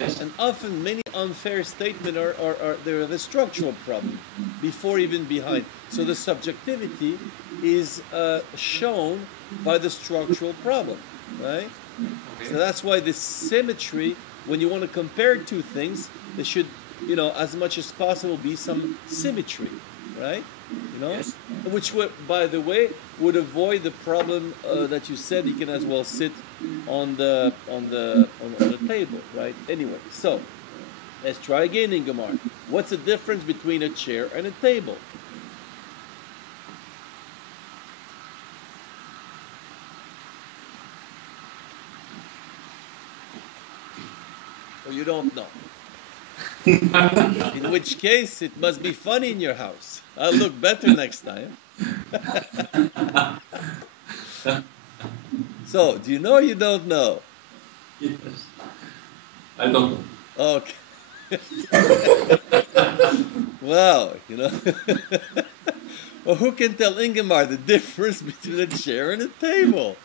Yes. And often many unfair statements they're the structural problem, before even behind. So the subjectivity is shown by the structural problem, right? Okay. So that's why this symmetry, when you want to compare two things, there should, as much as possible be some symmetry, right? Yes. Which would, by the way, would avoid the problem that you said you can as well sit on the table, right? Anyway, so let's try again, Ingimar. What's the difference between a chair and a table? Or you don't know? In which case, it must be funny in your house. I'll look better next time. So, do you know or you don't know? Yes. I don't know. Okay. Wow, Well, who can tell Ingimar the difference between a chair and a table?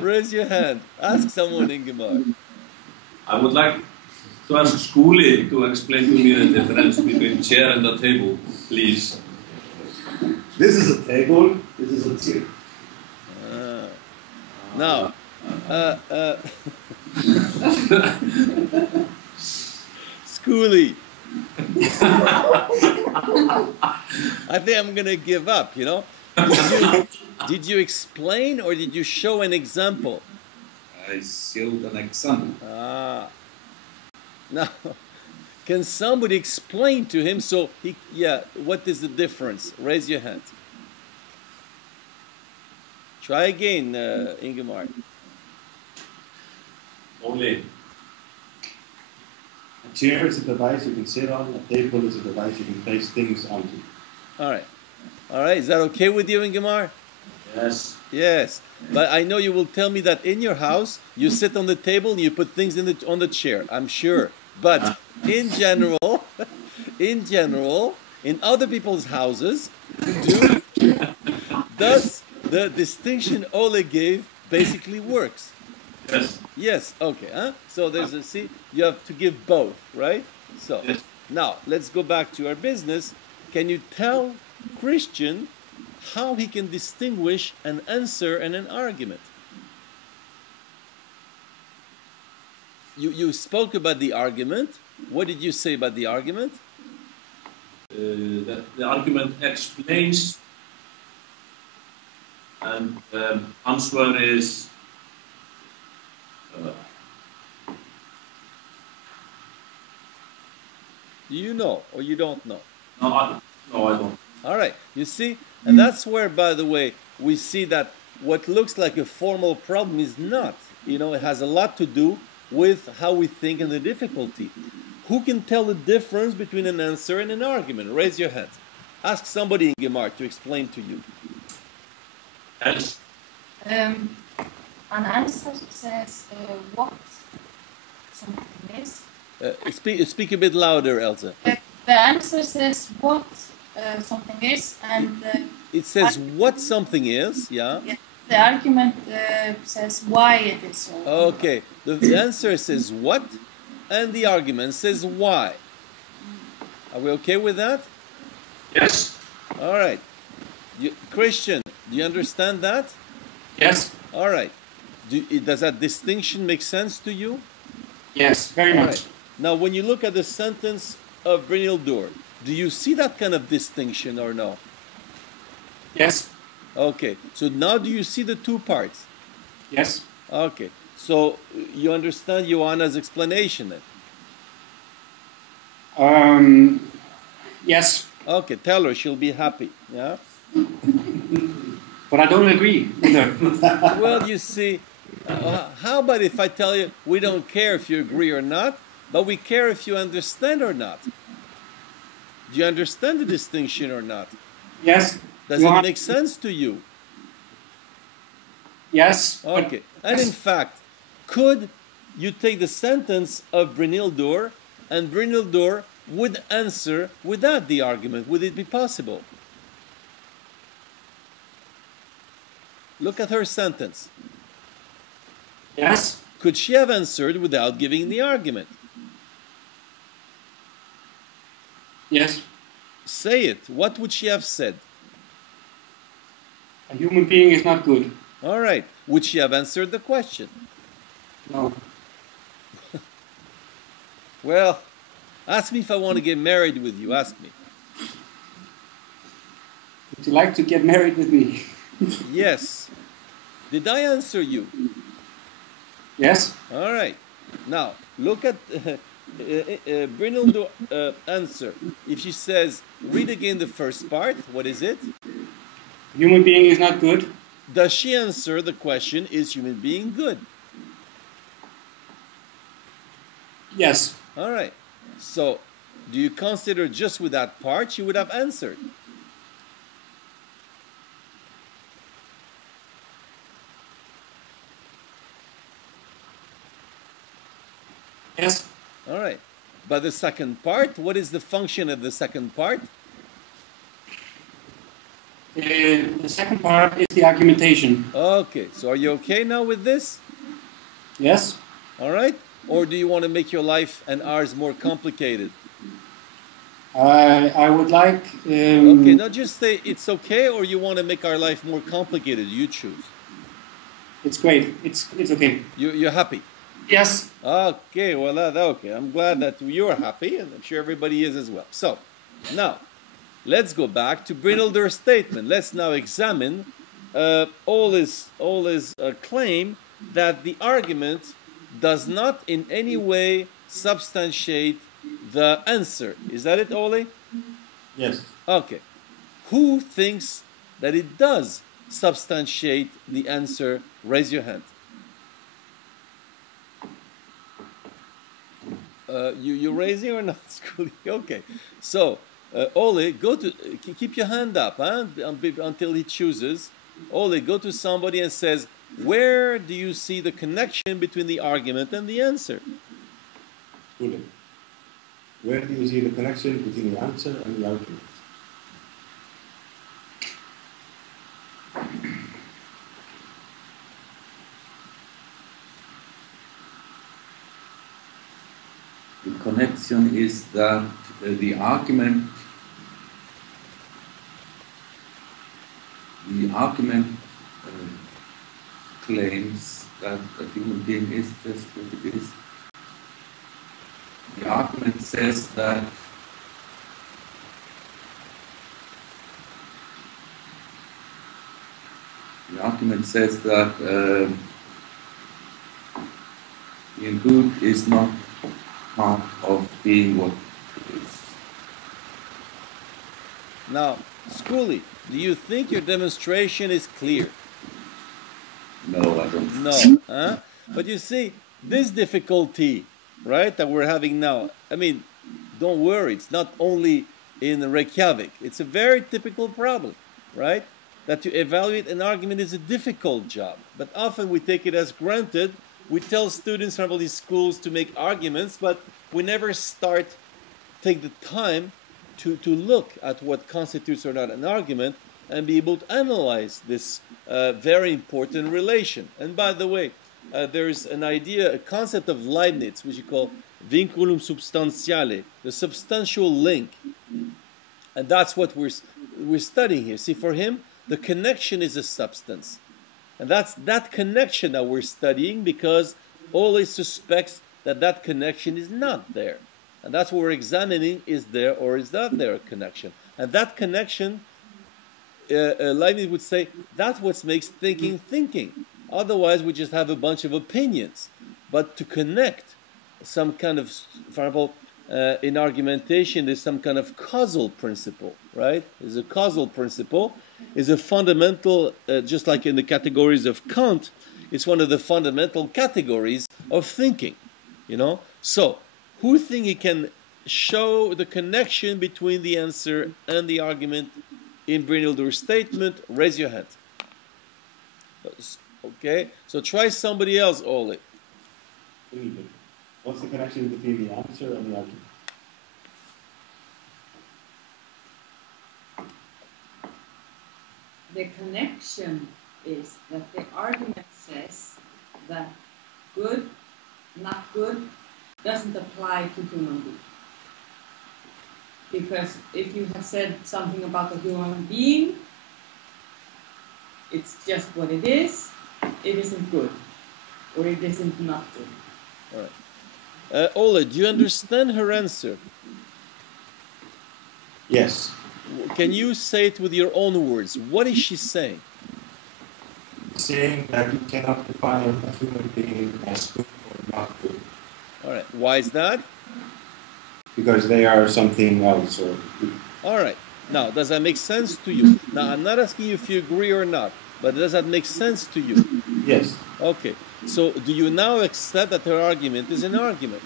Raise your hand. Ask someone, Ingimar. I would like to ask Skúli to explain to me the difference between chair and a table, please. This is a table, this is a chair. Now, Skúli. I think I'm going to give up, Did you explain or did you show an example? I showed an example. Now, can somebody explain to him? So, what is the difference? Raise your hand. Try again, Ingimar. Only. A chair is a device you can sit on, a table is a device you can place things onto. All right. Is that okay with you, Ingimar? Yes. Yes. But I know you will tell me that in your house, you sit on the table and you put things on the chair, I'm sure. But in general, in other people's houses, thus the distinction Ole gave basically works. Yes. Yes, okay. So you have to give both, right? So, yes. Now, let's go back to our business. can you tell Christian how he can distinguish an answer and an argument? You spoke about the argument. What did you say about the argument? That the argument explains, and answer is Do you know or you don't know? no, I don't. All right, you see, and that's where, by the way, we see that what looks like a formal problem is not. You know, it has a lot to do with how we think and the difficulty. Who can tell the difference between an answer and an argument? Raise your hand. Ask somebody in Gemara to explain to you. Else, An answer says what something is. Speak a bit louder, Elsa. The answer says what something is, and It says what something is, yeah? the argument says why it is so. Okay, the answer says what, and the argument says why. Are we okay with that? yes, All right. Christian, do you understand that? Yes. All right. Does that distinction make sense to you? Yes, very All much. right. Now, when you look at the sentence of Brynhildur, do you see that kind of distinction or no? Yes. Okay. So now do you see the two parts? Yes. Okay. So you understand Joanna's explanation then? Yes, Okay. Tell her, she'll be happy. Yeah? but I don't agree with her. Well, you see, how about if I tell you we don't care if you agree or not, but we care if you understand or not? Do you understand the distinction or not? Yes. Does You it are- make sense to you? Yes. but- Okay. And in fact, could you take the sentence of Brynhildur and Brynhildur would answer without the argument? Would it be possible? Look at her sentence. Yes. Could she have answered without giving the argument? Yes. Say it. What would she have said? A human being is not good. All right. Would she have answered the question? No. Well, ask me if I want to get married with you. Ask me. Would you like to get married with me? Yes. Did I answer you? Yes. All right. Now, look at Brynhildur answer. If she says, read again the first part, what is it? Human being is not good. Does she answer the question, is human being good? Yes. All right. So, do you consider just with that part she would have answered? Yes. All right. But the second part, what is the function of the second part? The second part is the argumentation. Okay. So, are you okay now with this? Yes. All right. Or do you want to make your life and ours more complicated? I would like. Okay, now just say it's okay, or you want to make our life more complicated. You choose. It's great. It's okay. You're happy. Yes. Okay, well, okay. I'm glad that you're happy, and I'm sure everybody is as well. So, now, let's go back to Brynhildur's statement. Let's now examine Ole's claim that the argument does not in any way substantiate the answer. Is that it, Ole? Yes. Okay. Who thinks that it does substantiate the answer? Raise your hand. You raising or not? Okay. So, Ole, keep your hand up until he chooses. Ole, go to somebody and says, where do you see the connection between the argument and the answer? Ule. Where do you see the connection between the answer and the argument? The connection is that the argument argument claims that a human being is just what it is. The argument says that being good is not part of being what it is. Now, Schooley, do you think your demonstration is clear? No, I don't. No, huh? But you see, this difficulty, right, that we're having now, I mean, don't worry, it's not only in Reykjavik. It's a very typical problem, right? That to evaluate an argument is a difficult job. But often we take it as granted. We tell students from all these schools to make arguments, but we never take the time to look at what constitutes or not an argument and be able to analyze this very important relation. And by the way, there's an idea, a concept of Leibniz, which you call vinculum substantiale, the substantial link. And that's what we're studying here. See, for him, the connection is a substance. And that's that connection that we're studying, because Ole suspects that that connection is not there. And that's what we're examining, is there or is not there a connection. And that connection, Leibniz would say, that's what makes thinking thinking. Otherwise, we just have a bunch of opinions. But to connect some kind of, for example, in argumentation, there's some kind of causal principle, right? There's a causal principle, is a fundamental, just like in the categories of Kant, it's one of the fundamental categories of thinking, you know? So, who think he can show the connection between the answer and the argument in Brynhildur's statement? Raise your hand. Okay, so try somebody else, Ole. What's the connection between the answer and the argument? The connection is that the argument says that good, not good, doesn't apply to human being. Because if you have said something about a human being, it's just what it is, it isn't good, or it isn't not good. All right. Ole, do you understand her answer? Yes. Can you say it with your own words? What is she saying? Saying that you cannot define a human being as good or not good. All right. Why is that? Because they are something else. Or... All right. Now, does that make sense to you? Now, I'm not asking you if you agree or not, but does that make sense to you? Yes. Okay. So, do you now accept that her argument is an argument?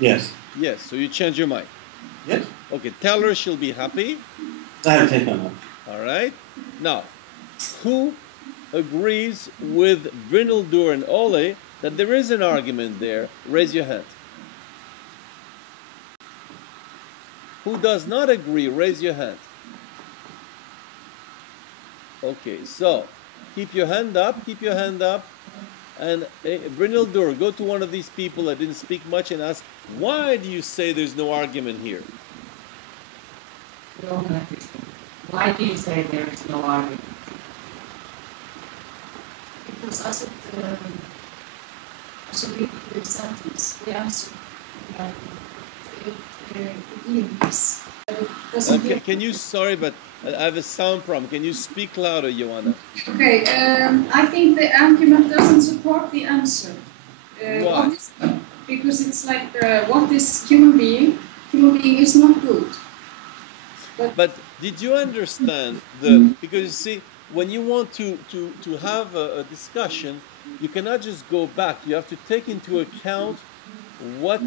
Yes. Yes. So you change your mind. Yes. Okay. Tell her she'll be happy. I'll take her now. All right. Now, who agrees with Brynhildur and Ole that there is an argument there? Raise your hand. Who does not agree? Raise your hand. Okay, so keep your hand up, keep your hand up. And Brynhildur, go to one of these people that didn't speak much and ask, why do you say there's no argument here? Why do you say there is no argument? Because as it read the sentence, the answer, Can you, sorry, but I have a sound problem. Can you speak louder, Joanna? Okay, I think the argument doesn't support the answer. Why? Because it's like, what is human being? Human being is not good. But did you understand the, because you see, when you want to have a discussion, you cannot just go back. You have to take into account what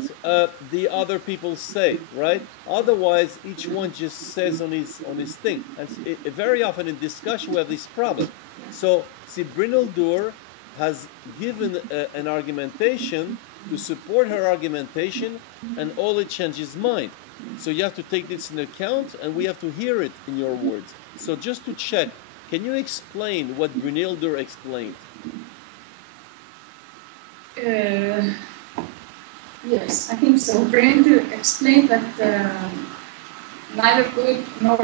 the other people say, right? Otherwise, each one just says on his thing. And very often in discussion we have this problem. So, see, Brynhildur has given an argumentation to support her argumentation, and Ole changes mind. So you have to take this into account, and we have to hear it in your words. So just to check, can you explain what Brynhildur explained? Yes, I think so. Brynhildur explained that neither good nor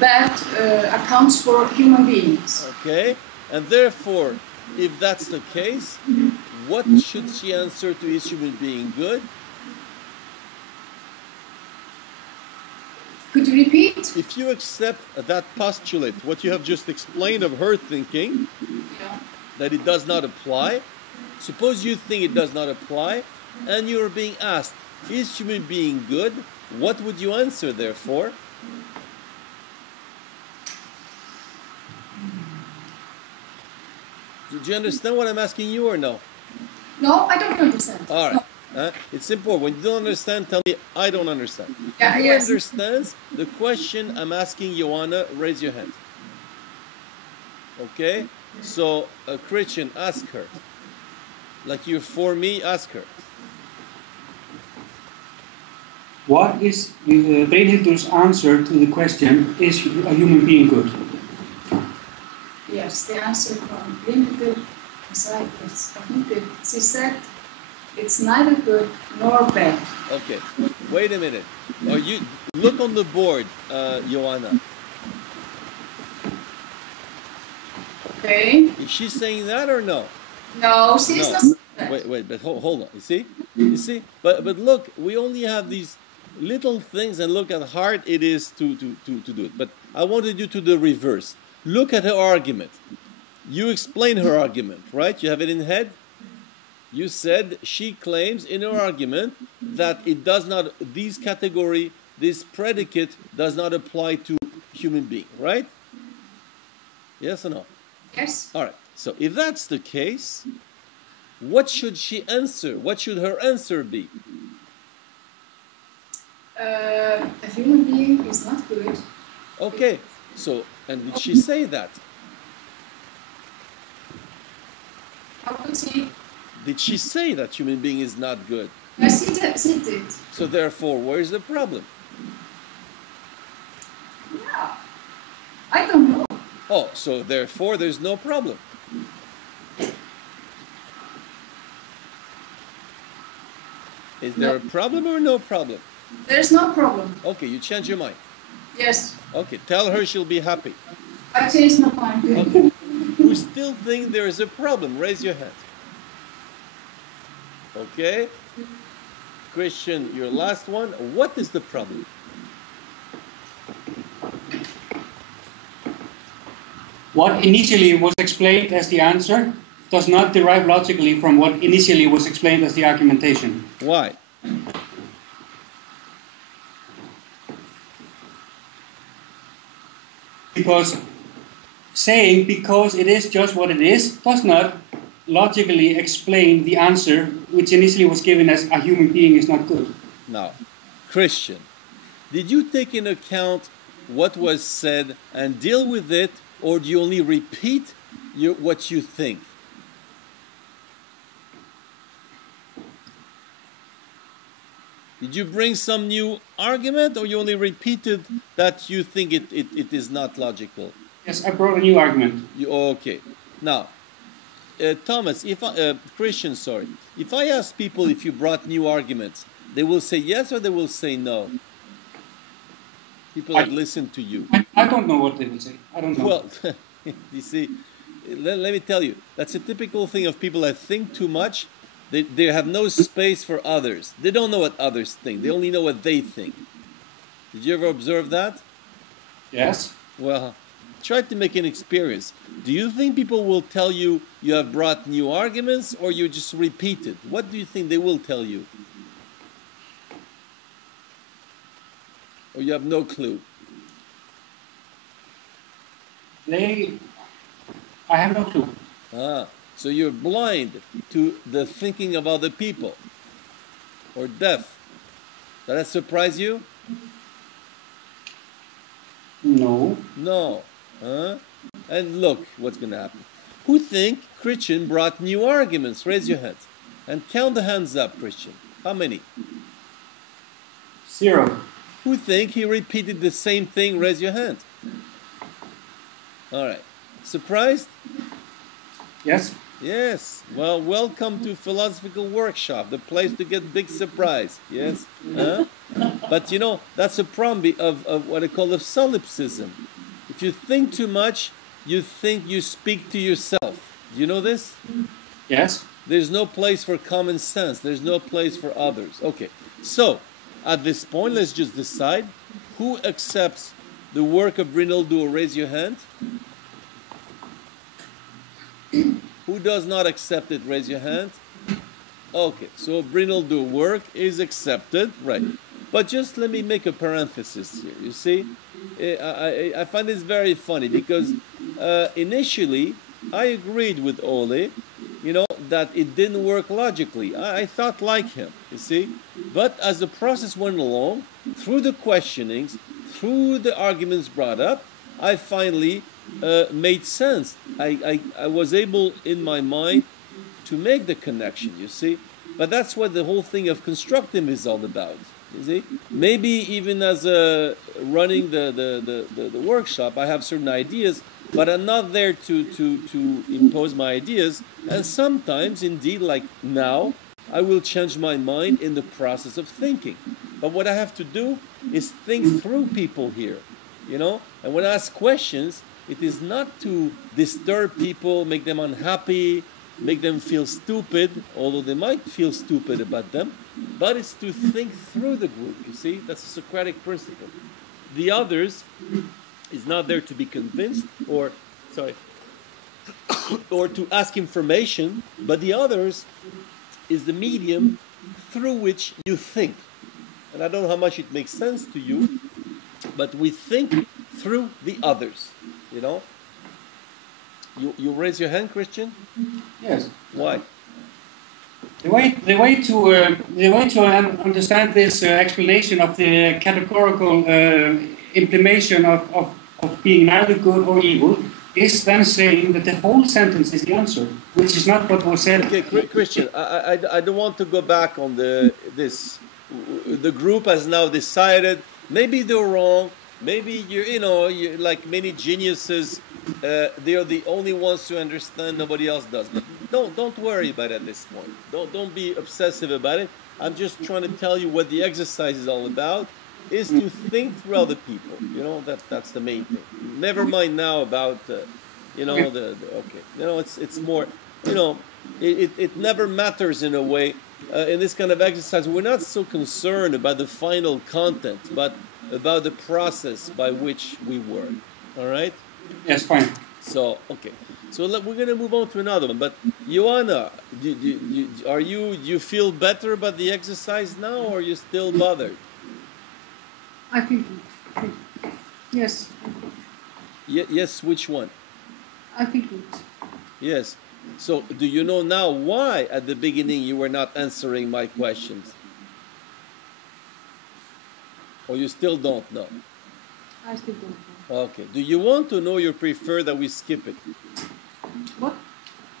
bad accounts for human beings. Okay, and therefore, if that's the case, what should she answer to is human being good? Could you repeat? If you accept that postulate, what you have just explained of her thinking, Yeah. that it does not apply, suppose you think it does not apply, and you are being asked, is human being good? What would you answer, therefore? Do you understand what I'm asking you or no? No, I don't understand. All right. No. It's important. When you don't understand, tell me, I don't understand. Yeah, Who yes. understands the question I'm asking Joanna? Raise your hand. Okay? So, Christian, ask her. Like you're for me, ask her. What is Brynhildu's answer to the question, is a human being good? Yes, the answer from Brynhildur is I think that she said it's neither good nor bad. Okay. Wait a minute. Are you look on the board, Joanna. Okay. Is she saying that or no? No, she is No. not saying that. Wait, but hold on. You see? But look, we only have these little things, and look how hard it is to do it. But I wanted you to do the reverse. Look at her argument. You explain her argument, right? You have it in head. You said she claims in her argument that it does not, this category, this predicate does not apply to human being, right? Yes or no? Yes. All right. So if that's the case, what should she answer? What should her answer be? A human being is not good. Okay. So, and did she say that? How could she? Did she say that human being is not good? Yes, she did. So therefore, where's the problem? Yeah. I don't know. Oh, so therefore there's no problem. Is there a problem or no problem? There's no problem. Okay, you change your mind. Yes. Okay, tell her she'll be happy. I changed my mind. Okay. Who still think there is a problem? Raise your hand. Okay. Christian, your last one. What is the problem? What initially was explained as the answer does not derive logically from what initially was explained as the argumentation. Why? Because saying because it is just what it is does not logically explain the answer which initially was given as a human being is not good. Now, Christian, did you take into account what was said and deal with it, or do you only repeat what you think? Did you bring some new argument, or you only repeated that you think it is not logical? Yes, I brought a new argument. Okay. Now, Thomas, Christian, sorry. If I ask people if you brought new arguments, they will say yes or they will say no? People that listen to you. I don't know what they will say. I don't know. Well, you see, let me tell you, that's a typical thing of people that think too much. They have no space for others. They don't know what others think. They only know what they think. Did you ever observe that? Yes. Well, try to make an experience. Do you think people will tell you you have brought new arguments, or you just repeat it? What do you think they will tell you? Or you have no clue? I have no clue. So you're blind to the thinking of other people, or deaf. Does that surprise you? No. No. And look what's going to happen. Who think Christian brought new arguments? Raise your hands. And count the hands up, Christian. How many? 0. Who think he repeated the same thing? Raise your hand. All right. Surprised? Yes. Yes. Well, welcome to Philosophical Workshop, the place to get big surprise. Yes? Huh? But you know, that's a problem of what I call of solipsism. If you think too much, you think you speak to yourself. Do you know this? Yes. There's no place for common sense. There's no place for others. Okay, so at this point, let's just decide who accepts the work of Brynhildur. Raise your hand. Who does not accept it? Raise your hand. Okay, so Brynhildur work is accepted, right? But just let me make a parenthesis here. You see, I find this very funny because initially I agreed with Ole, you know, that it didn't work logically. I thought like him, you see. But as the process went along, through the questionings, through the arguments brought up, I finally made sense. I was able in my mind to make the connection, you see. But that's what the whole thing of constructivism is all about, you see. Maybe even as running the workshop, I have certain ideas, but I'm not there to impose my ideas. And sometimes, indeed, like now, I will change my mind in the process of thinking. But what I have to do is think through people here, you know. And when I ask questions, it is not to disturb people, make them unhappy, make them feel stupid, although they might feel stupid about them, but it's to think through the group, you see? That's a Socratic principle. The others is not there to be convinced or, sorry, or to ask information, but the others is the medium through which you think. And I don't know how much it makes sense to you, but we think through the others, you know? You raise your hand, Christian? Yes. Why? The way to understand this explanation of the categorical implementation of being neither good or evil is then saying that the whole sentence is the answer, which is not what was said. Okay, Christian, I don't want to go back on this. The group has now decided. Maybe they're wrong. Maybe you're like many geniuses. They are the only ones who understand. Nobody else does. But don't worry about it at this point. Don't be obsessive about it. I'm just trying to tell you what the exercise is all about. Is to think through other people. You know, that's the main thing. Never mind now about you know okay. You know, it's more. You know, it never matters in a way. In this kind of exercise, we're not so concerned about the final content, but about the process by which we work. All right? Yes, fine. So, okay. So we're going to move on to another one. But, Joanna, do you feel better about the exercise now, or are you still bothered? I think yes. Yes, which one? I think good. Yes. So, do you know now why at the beginning you were not answering my questions? Or you still don't know? I still don't know. Okay. Do you want to know or you prefer that we skip it? What?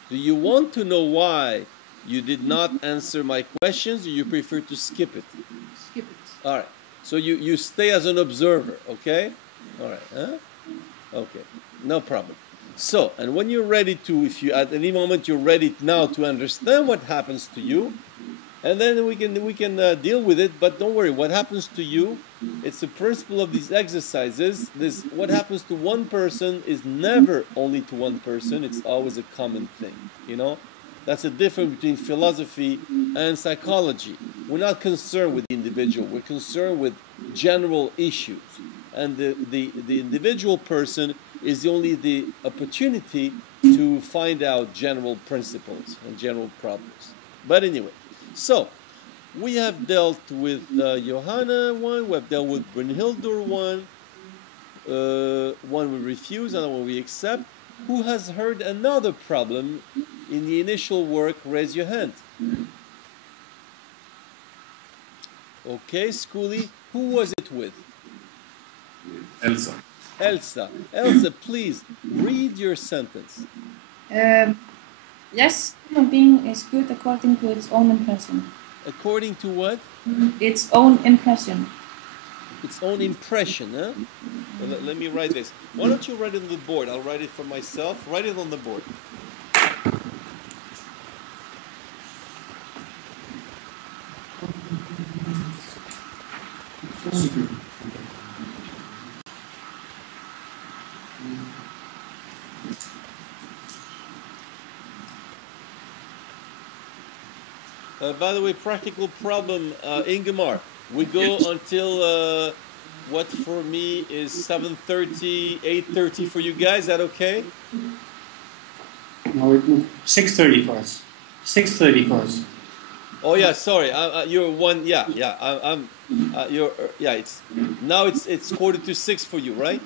Do you want to know why you did not answer my questions or you prefer to skip it? Skip it. All right. So you stay as an observer, okay? All right. Huh? Okay. No problem. So, and when you're ready to, if you at any moment you're ready now to understand what happens to you, and then we can deal with it. But don't worry, what happens to you? It's the principle of these exercises. This what happens to one person is never only to one person. It's always a common thing. You know, that's the difference between philosophy and psychology. We're not concerned with the individual. We're concerned with general issues, and the individual person is only the opportunity to find out general principles and general problems. But anyway, so we have dealt with Johanna one, we have dealt with Brynhildur one we refuse, another one we accept. Who has heard another problem in the initial work? Raise your hand. Okay, Schoolie, who was it with? Elsa. Elsa, please read your sentence. Yes, human being is good according to its own impression. According to what? Its own impression. Its own impression, huh? Well, let me write this. Why don't you write it on the board? I'll write it for myself. Write it on the board. By the way, practical problem, Ingemar. We go until what for me is 7:30, 8:30 for you guys. Is that okay? No, 6:30 for us. 6:30 for us. Oh yeah, sorry. You're one. Yeah, yeah. You're. Yeah. It's 5:45 for you, right?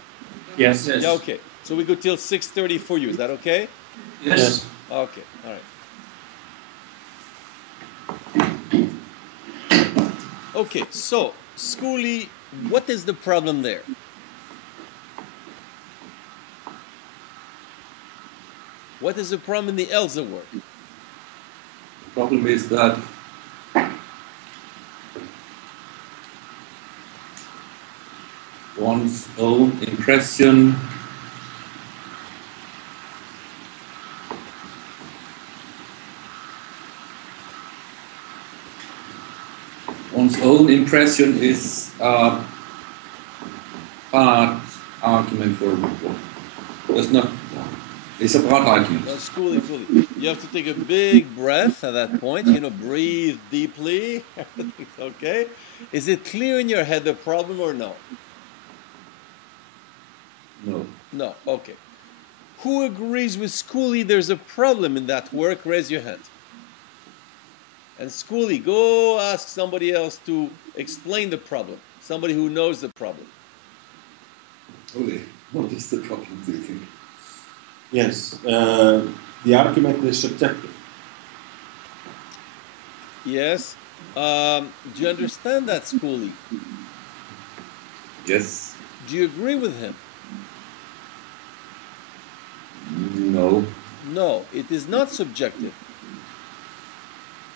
Yes. Yes. Yeah. Okay. So we go till 6:30 for you. Is that okay? Yes. Okay. All right. Okay. So, Skuli, what is the problem there? What is the problem in the Elsa word? The problem is that one's own impression is a bad argument for does not. It's a bad argument. Skuli. You have to take a big breath at that point. Breathe deeply. Everything's okay. Is it clear in your head the problem or no? No. No. Okay. Who agrees with Skuli there's a problem in that work? Raise your hand. And Skuli, go ask somebody else to explain the problem. Somebody who knows the problem. Ole, what is the problem, do you think? Yes, the argument is subjective. Yes. Do you understand that, Skuli? Yes. Do you agree with him? No. No, it is not subjective.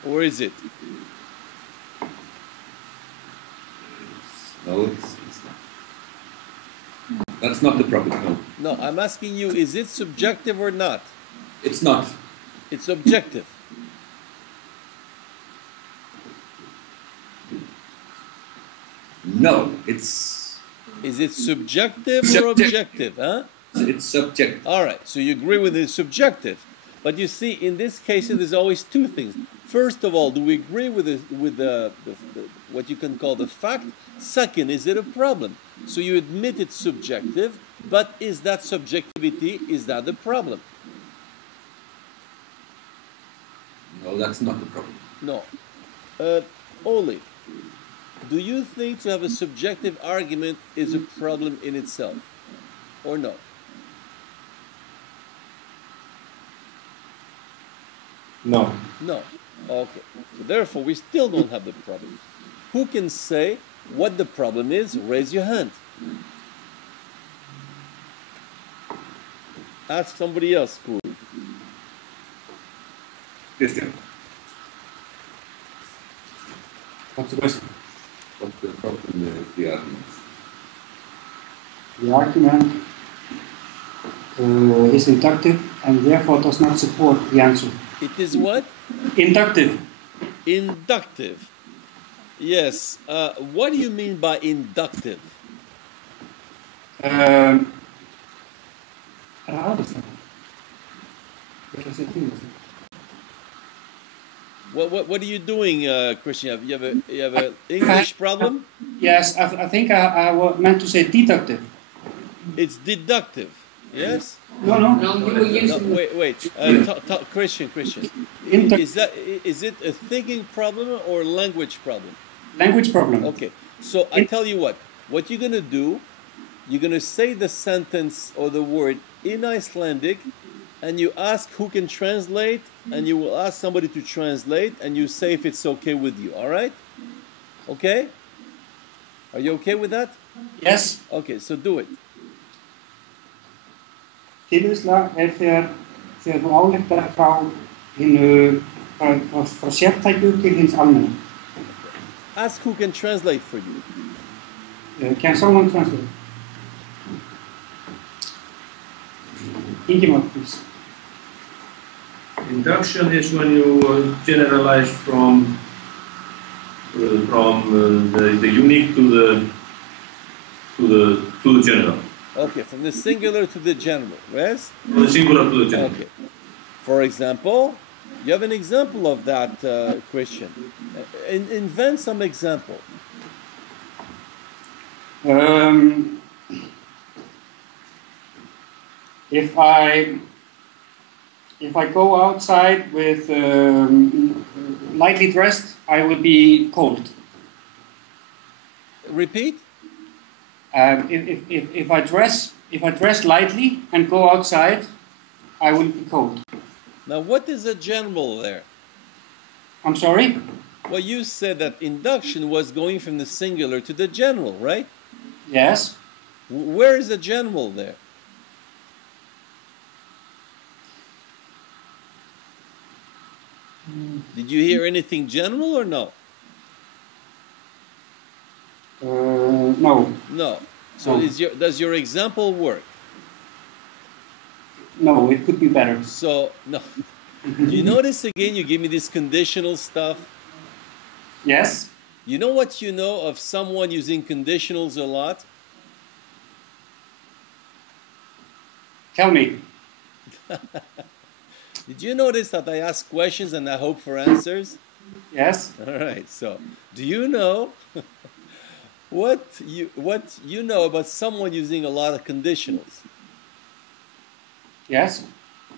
Or is it? No, it's not. That's not the problem, no. No, I'm asking you, is it subjective or not? It's not. It's objective. No, it's... Is it subjective or objective? Huh? It's subjective. All right, so you agree with it's subjective. But you see, in this case, there's always two things. First of all, do we agree with the what you can call the fact? Second, is it a problem? So you admit it's subjective, but is that subjectivity, is that the problem? No, that's not the problem. No. Ole, do you think to have a subjective argument is a problem in itself? Or no? No. No. Okay. So therefore, we still don't have the problem. Who can say what the problem is? Raise your hand. Ask somebody else, School. Christian, What's the question? what's the problem with the argument? The argument is inductive and therefore does not support the answer. It is what? Inductive. Inductive. Yes. What do you mean by inductive? What are you doing, Christian? You have an English problem? Yes, I think I meant to say deductive. It's deductive. Yes. No, you were using. No, wait. Christian. Is it a thinking problem or a language problem? Language problem. Okay. So I tell you what. What you're gonna do? You're gonna say the sentence or the word in Icelandic, and you ask who can translate, and you will ask somebody to translate, and you say if it's okay with you. All right? Okay? Are you okay with that? Yes. Okay. So do it. Tilvísla þegar þú ályktar frá sértækju til hins almenna. Ask who can translate for you. Can someone translate? Ingimar, please. Induction is when you generalize from the unique to the to the general. Okay, from the singular to the general, yes? From the singular to the general. Okay. For example, you have an example of that, Christian. Invent some example. If I go outside with lightly dressed, I will be cold. Repeat. If I dress lightly and go outside, I will be cold. Now, what is a general there? I'm sorry? Well, you said that induction was going from the singular to the general, right? Yes. Where is the general there? Did you hear anything general or no? No. No. So No. does your example work? No, it could be better. So, no. Do you notice again you give me this conditional stuff? Yes. You know what you know of someone using conditionals a lot? Tell me. Did you notice that I ask questions and I hope for answers? Yes. All right. So, do you know what you know about someone using a lot of conditionals? Yes.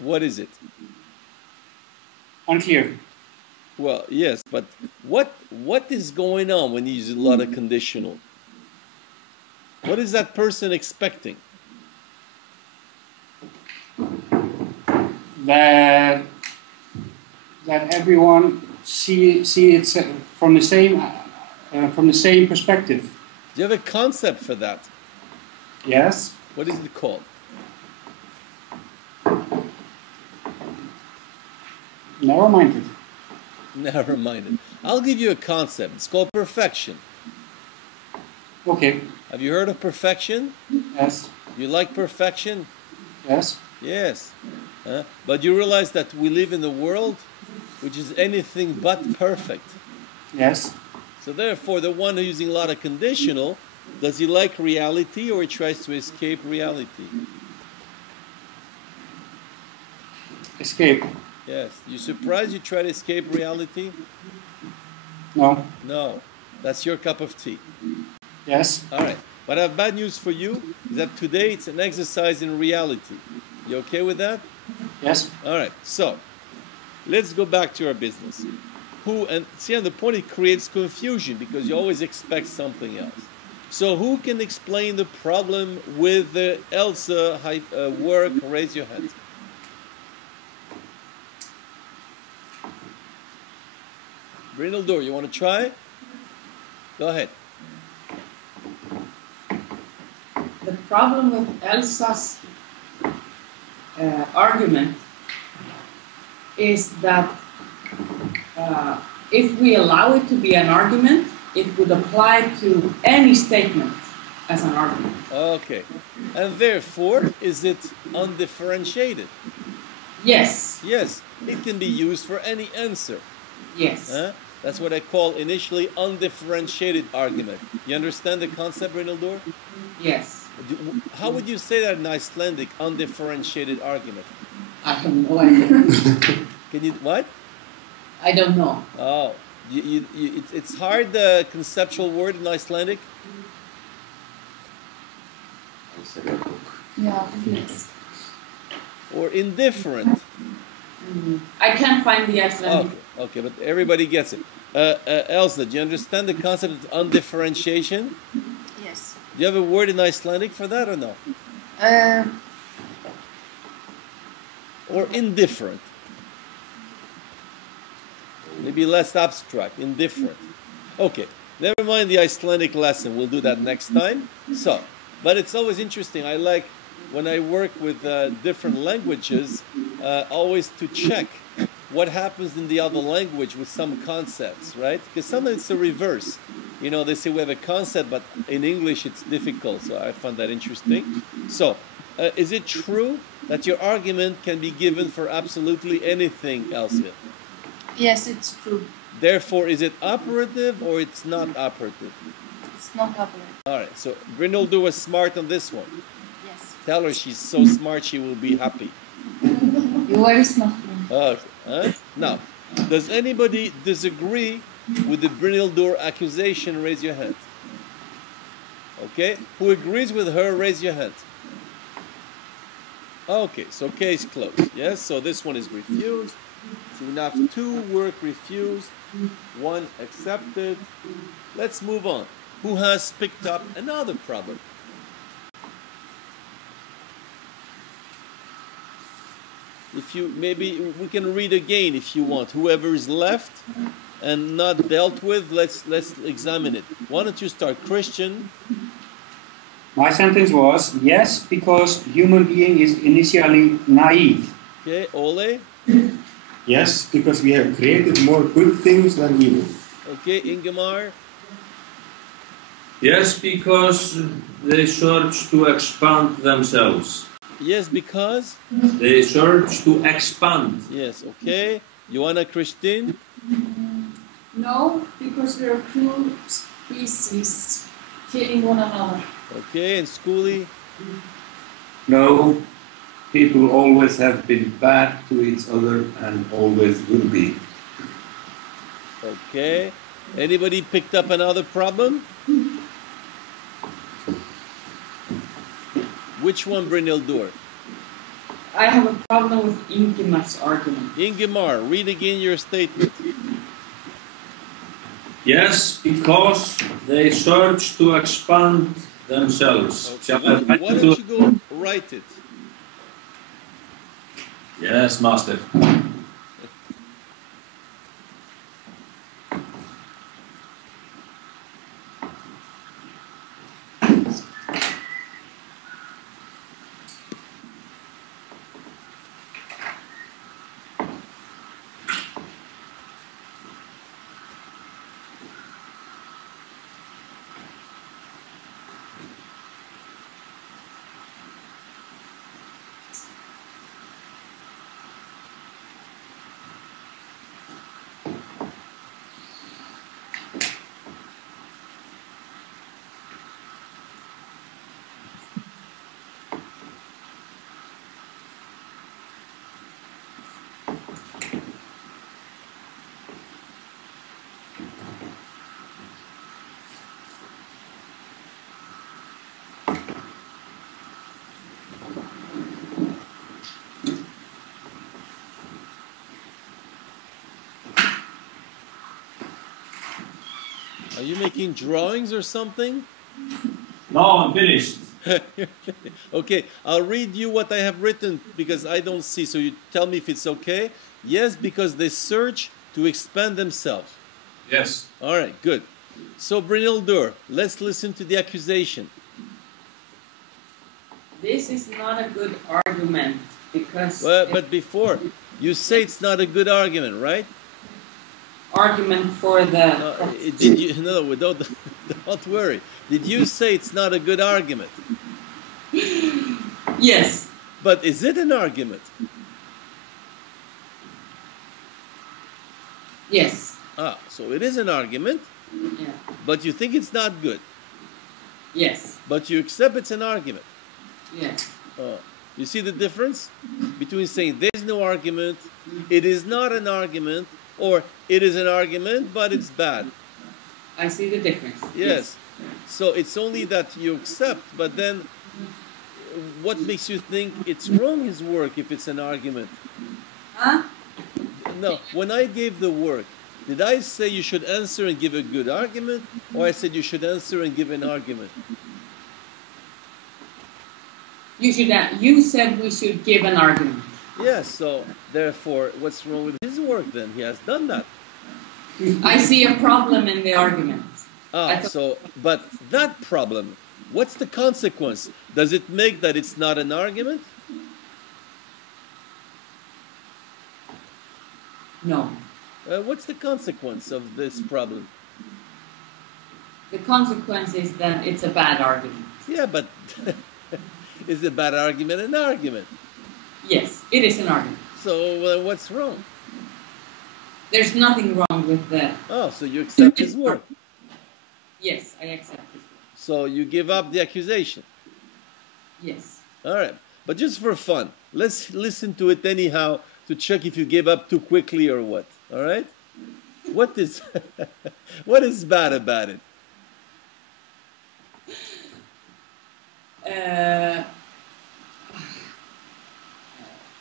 What is it? Unclear. Well, yes, but what is going on when you use a lot of conditional? What is that person expecting? That everyone see it from the same perspective. Do you have a concept for that? Yes. What is it called? Narrow-minded. Narrow-minded. I'll give you a concept. It's called perfection. Okay. Have you heard of perfection? Yes. You like perfection? Yes. Yes. But you realize that we live in a world which is anything but perfect. Yes. So therefore, the one who's using a lot of conditional, does he like reality or he tries to escape reality? Escape. Yes. You surprised you try to escape reality? No. No. That's your cup of tea. Yes. All right. But I have bad news for you, is that today it's an exercise in reality. You okay with that? Yes. All right. So, let's go back to our business. And see, on the point, it creates confusion because you always expect something else. So who can explain the problem with the Elsa work? Raise your hand. Brindledoor, you want to try? Go ahead. The problem with Elsa's argument is that if we allow it to be an argument, it would apply to any statement as an argument. Okay. And therefore, is it undifferentiated? Yes. Yes. It can be used for any answer. Yes. That's what I call initially undifferentiated argument. You understand the concept, Brindledoor? Yes. How would you say that in Icelandic, undifferentiated argument? I have no idea. Can you, what? I don't know. Oh, it's hard, conceptual word in Icelandic? Yeah, yes. Or indifferent? I can't find the Icelandic. Oh, okay, but everybody gets it. Elsa, do you understand the concept of undifferentiation? Yes. Do you have a word in Icelandic for that or no? Or indifferent? Maybe less abstract, indifferent. Okay, never mind the Icelandic lesson. We'll do that next time. So, but it's always interesting. I like when I work with different languages, always to check what happens in the other language with some concepts, right? Because sometimes it's the reverse. You know, they say we have a concept, but in English it's difficult. So I find that interesting. So, is it true that your argument can be given for absolutely anything, Elsa? Yes, it's true. Therefore, is it operative or it's not operative? It's not operate. All right, so Brynhildur was smart on this one. Yes. Tell her she's so smart she will be happy. You are smart. Now, does anybody disagree with the Brynhildur accusation? Raise your hand. Okay, who agrees with her? Raise your hand. Okay, so case closed. Yes, so this one is refused. So we now have 2 work refused, 1 accepted. Let's move on. Who has picked up another problem? If you, maybe we can read again if you want. Whoever is left and not dealt with, let's examine it. Why don't you start, Christian? My sentence was, yes, because human being is initially naive. Okay, Ole? Yes, because we have created more good things than evil. Okay, Ingemar? Yes, because they search to expand themselves. Yes, because? They search to expand. Yes, okay. Joanna Christine? No, because we're cruel species killing one another. Okay, and Schoolie? No, people always have been bad to each other and always will be. Okay. Anybody picked up another problem? Which one, Brynhildur? I have a problem with Ingemar's argument. Ingemar, read again your statement. Yes, because they search to expand themselves. Okay. Why don't you go write it? Yes, master. Are you making drawings or something? No, I'm finished. Okay, I'll read you what I have written because I don't see. So you tell me if it's okay. Yes, because they search to expand themselves. Yes. All right, good. So Brynhildur, let's listen to the accusation. This is not a good argument because Well, but before, you say it's not a good argument, right? argument for the Did you? No, don't don't worry. Did you say it's not a good argument? yes. But is it an argument? Yes. Ah, so it is an argument, Yeah. but you think it's not good. Yes. But you accept it's an argument. Yes. You see the difference between saying there's no argument, it is not an argument, or it is an argument, but it's bad. I see the difference. Yes. So it's only that you accept, but then what makes you think it's wrong, his work, if it's an argument? Huh? No, when I gave the work, did I say you should answer and give a good argument, or I said you should answer and give an argument? You should. You said we should give an argument. Yes, so therefore, what's wrong with his work then? He has done that. I see a problem in the argument. So, but that problem, what's the consequence? Does it make that it's not an argument? No. What's the consequence of this problem? The consequence is that it's a bad argument. Yeah, but is a bad argument an argument? Yes, it is an argument. So what's wrong? There's nothing wrong with that. Oh, so you accept his work? Yes, I accept this one. So you give up the accusation. Yes. All right. But just for fun, let's listen to it anyhow to check if you gave up too quickly or what. All right? What is what is bad about it?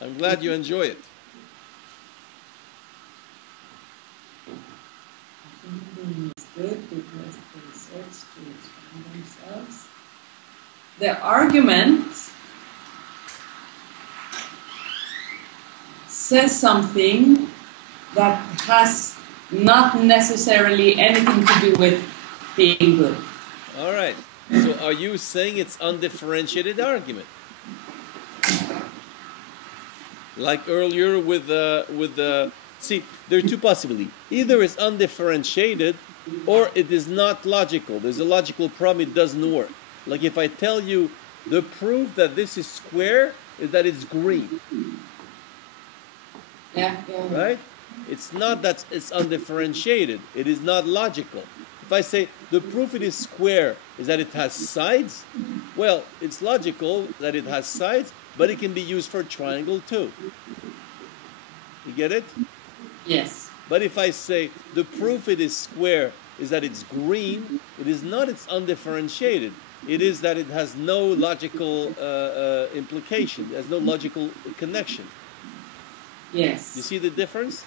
I'm glad you enjoy it. It's good because they search to explain themselves. The argument says something that has not necessarily anything to do with being good. All right. So are you saying it's undifferentiated argument? Like earlier with see, there are two possibilities. Either it's undifferentiated or it is not logical. There's a logical problem, it doesn't work. Like if I tell you the proof that this is square is that it's green. Yeah. Right? It's not that it's undifferentiated. It is not logical. If I say the proof it is square is that it has sides, well, it's logical that it has sides, but it can be used for triangle too. You get it? Yes. But if I say the proof it is square is that it's green, it is not it's undifferentiated. It is that it has no logical implication. There's no logical connection. Yes. You see the difference?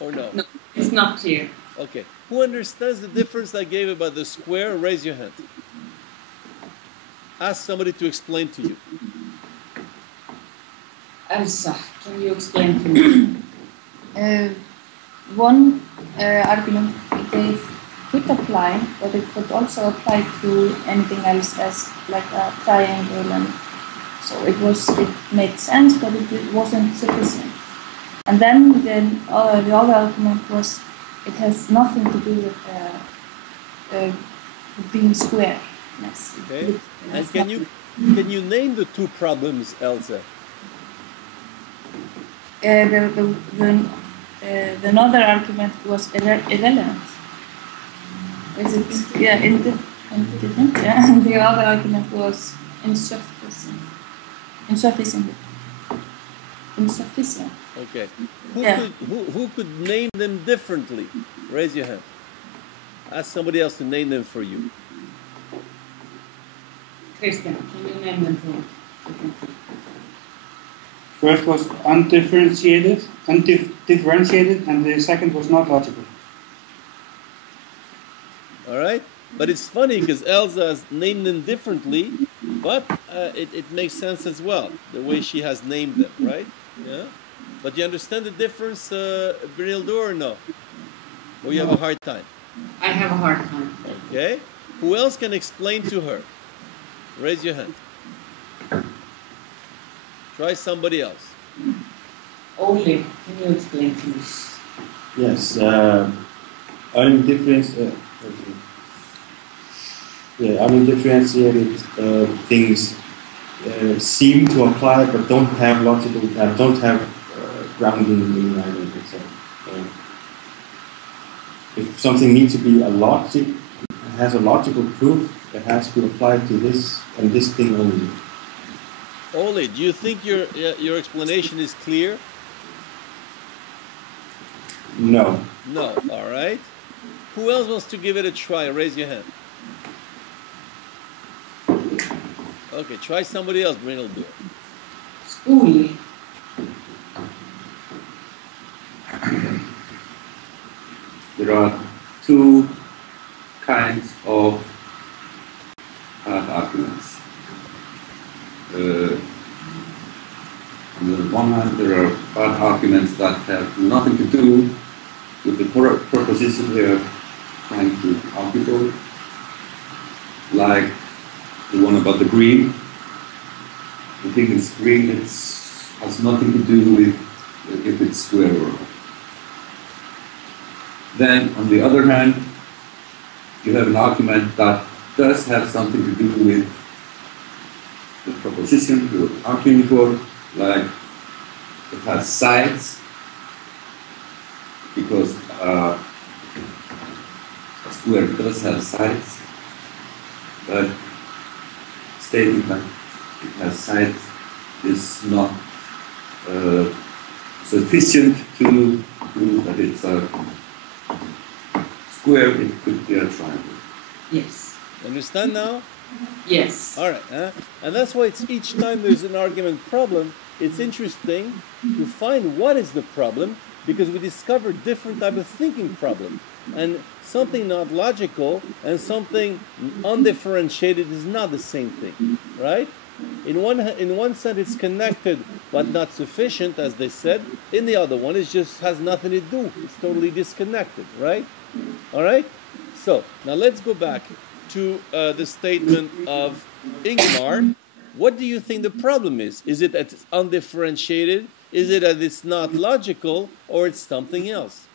Or no? No, it's not clear. Okay. Who understands the difference I gave about the square? Raise your hand. Ask somebody to explain to you. Elsa, can you explain to me? One argument we gave could apply, but it could also apply to anything else as like a triangle, and so it made sense, but it wasn't sufficient. And then the other argument was it has nothing to do with being square. Yes. Okay. And can you name the two problems, Elsa? The another argument was irrelevant. Is it? Yeah, indifferent. Yeah. And the other argument was insufficient. Insufficient. Okay. Yeah. Who could name them differently? Raise your hand. Ask somebody else to name them for you. Christian, can you name them for me? First was undifferentiated, and the second was not logical. All right? But it's funny because Elsa has named them differently, but it makes sense as well, the way she has named them, right? Yeah? But you understand the difference, Brynildo, or no? Or you have a hard time? I have a hard time. Okay. Who else can explain to her? Raise your hand. Try somebody else. Ole, can you explain to me? Yes. Undifferentiated things seem to apply, but don't have logical, don't have grounding in language itself. If something needs to be has a logical proof, it has to apply to this and this thing only. Ole, do you think your explanation is clear? No. No. All right. Who else wants to give it a try? Raise your hand. Okay, try somebody else, Brynildo. School. There are two kinds of arguments. On the one hand, there are bad arguments that have nothing to do with the proposition they are trying to argue for, like the one about the green. The thing is green, it has nothing to do with if it's square or not. Then, on the other hand, you have an argument that does have something to do with the proposition you're arguing for, like it has sides, because square does have sides, but stating that it has sides is not sufficient to prove that it's a square. It could be a triangle. Yes. Understand now? Yes. All right. And that's why it's each time there's an argument problem, it's interesting to find what is the problem, because we discover different type of thinking problem. And something not logical and something undifferentiated is not the same thing, right? In one sense it's connected but not sufficient, as they said. In the other one it just has nothing to do. It's totally disconnected, right? All right? So now let's go back to the statement of Ingmar. What do you think the problem is? Is it that it's undifferentiated? Is it that it's not logical? Or it's something else?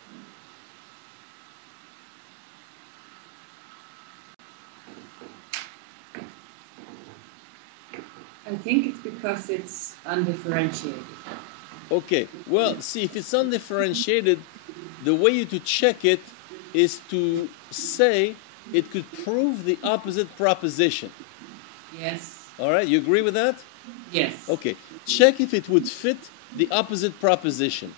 I think it's because it's undifferentiated. Okay, well, see, if it's undifferentiated, the way you to check it is to say it could prove the opposite proposition. Yes. All right, you agree with that? Yes. Okay, check if it would fit the opposite proposition.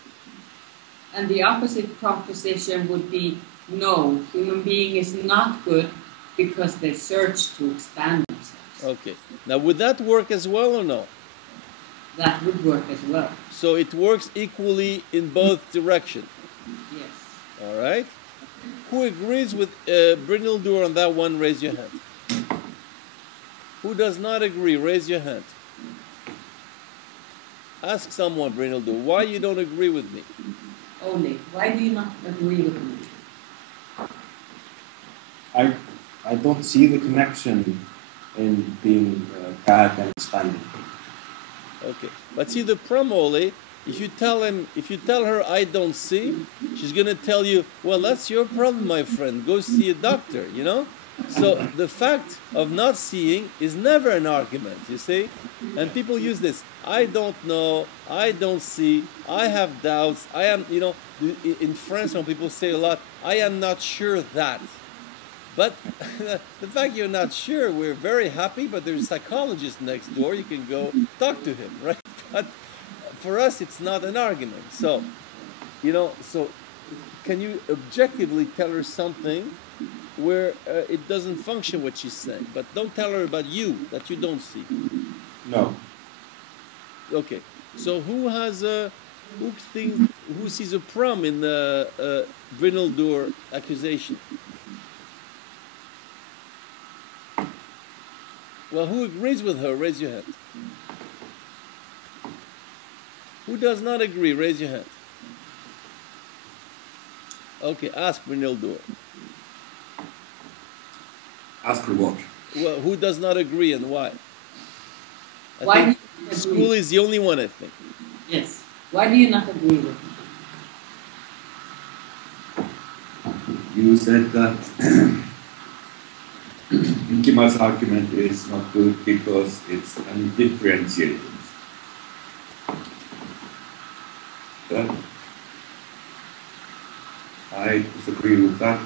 And the opposite proposition would be, no, human being is not good because they search to expand themselves. Okay, now would that work as well or no? That would work as well. So it works equally in both directions. Yes. All right. Who agrees with Brynhildur on that one? Raise your hand. Who does not agree? Raise your hand. Ask someone, Brynhildur, why you don't agree with me. Only, why do you not agree with me? I don't see the connection in being bad and expanding. Okay, but see the problem, Ole, if you tell her I don't see, she's gonna tell you, well, that's your problem, my friend. Go see a doctor, you know. So the fact of not seeing is never an argument, you see. And people use this. I don't know. I don't see. I have doubts. I am, you know. In France, when people say a lot, I am not sure that. But the fact you're not sure, we're very happy, but there's a psychologist next door. You can go talk to him, right? But for us, it's not an argument. So, you know, so can you objectively tell her something where it doesn't function what she's saying? But don't tell her about you, that you don't see. No. Okay. So who sees a problem in the Brynhildur accusation? Well, who agrees with her? Raise your hand. Who does not agree? Raise your hand. Okay, ask Brynhildur. Ask her what? Well, who does not agree and why? Why do you not school agree? is the only one, I think. Yes. Why do you not agree with me? You said that Inkimar's argument is not good because it's undifferentiated. But I disagree with that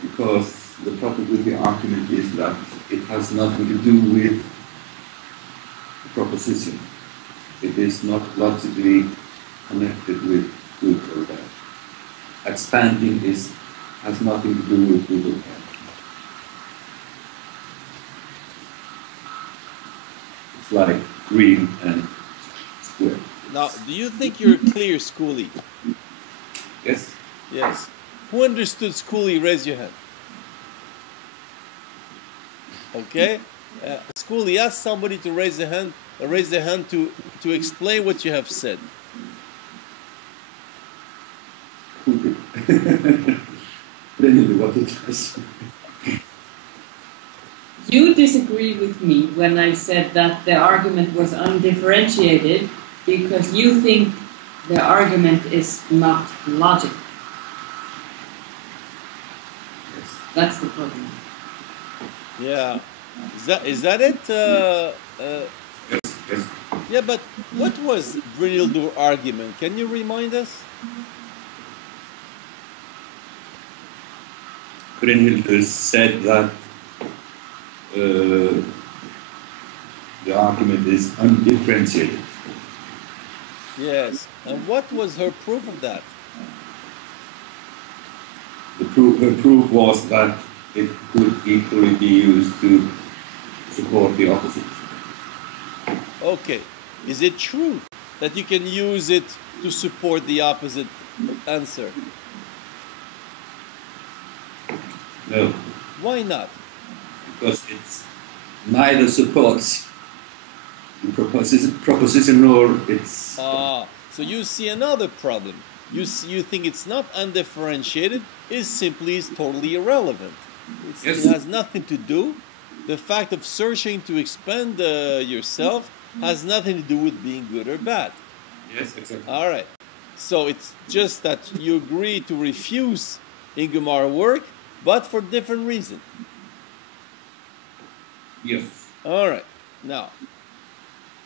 because the problem with the argument is that it has nothing to do with the proposition. It is not logically connected with good or bad. Expanding has nothing to do with good or bad. It's like green and square. Now, do you think you're clear, Schoolie? Yes? Yes. Who understood Schoolie? Raise your hand. Okay. Schoolie, ask somebody to raise their hand to explain what you have said. What did I say? You disagree with me when I said that the argument was undifferentiated because you think the argument is not logical. Yes. That's the problem. Yeah. Is that it? Yes, yes. Yeah, but what was Brynhildur's argument? Can you remind us? Brynhildur said that the argument is undifferentiated. Yes. And what was her proof of that? Her proof was that it could equally be used to support the opposite. Okay. Is it true that you can use it to support the opposite answer? No. Why not? Because it's neither supports the proposition nor its... Ah, so you see another problem. You think it's not undifferentiated, it simply is totally irrelevant. Yes. It has nothing to do. The fact of searching to expand yourself has nothing to do with being good or bad. Yes, exactly. All right. So it's just that you agree to refuse Ingemar's work, but for different reason. Yes. All right. Now,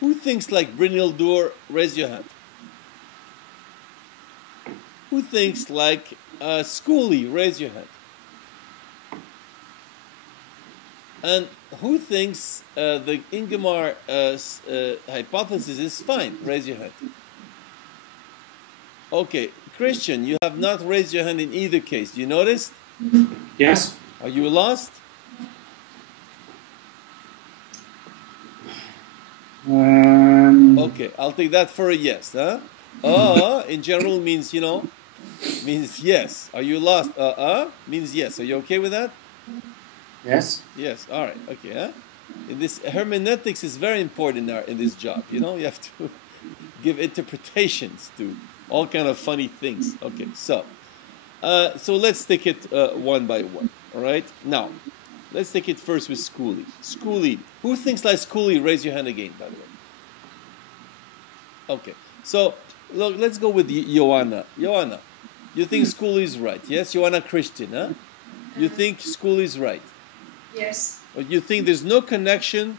who thinks like Brynhildur? Raise your hand. Who thinks like Schooley? Raise your hand. And who thinks the Ingemar hypothesis is fine? Raise your hand. Okay, Christian, you have not raised your hand in either case. You noticed? Yes. Are you lost? Okay, I'll take that for a yes, huh? In general means, you know, means yes. Are you lost? Means yes. Are you okay with that? Yes. Yes, all right, okay, huh? In this hermeneutics is very important in this job, you know, you have to give interpretations to all kind of funny things. Okay, so let's take it one by one, all right? Now, let's take it first with Schooley. Schooley, who thinks like Schooley? Raise your hand again, by the way. Okay, so look, let's go with Joanna. Joanna, you think Schooley is right? Yes, Joanna Christian, huh? You think Schooley is right? Yes. Or you think there's no connection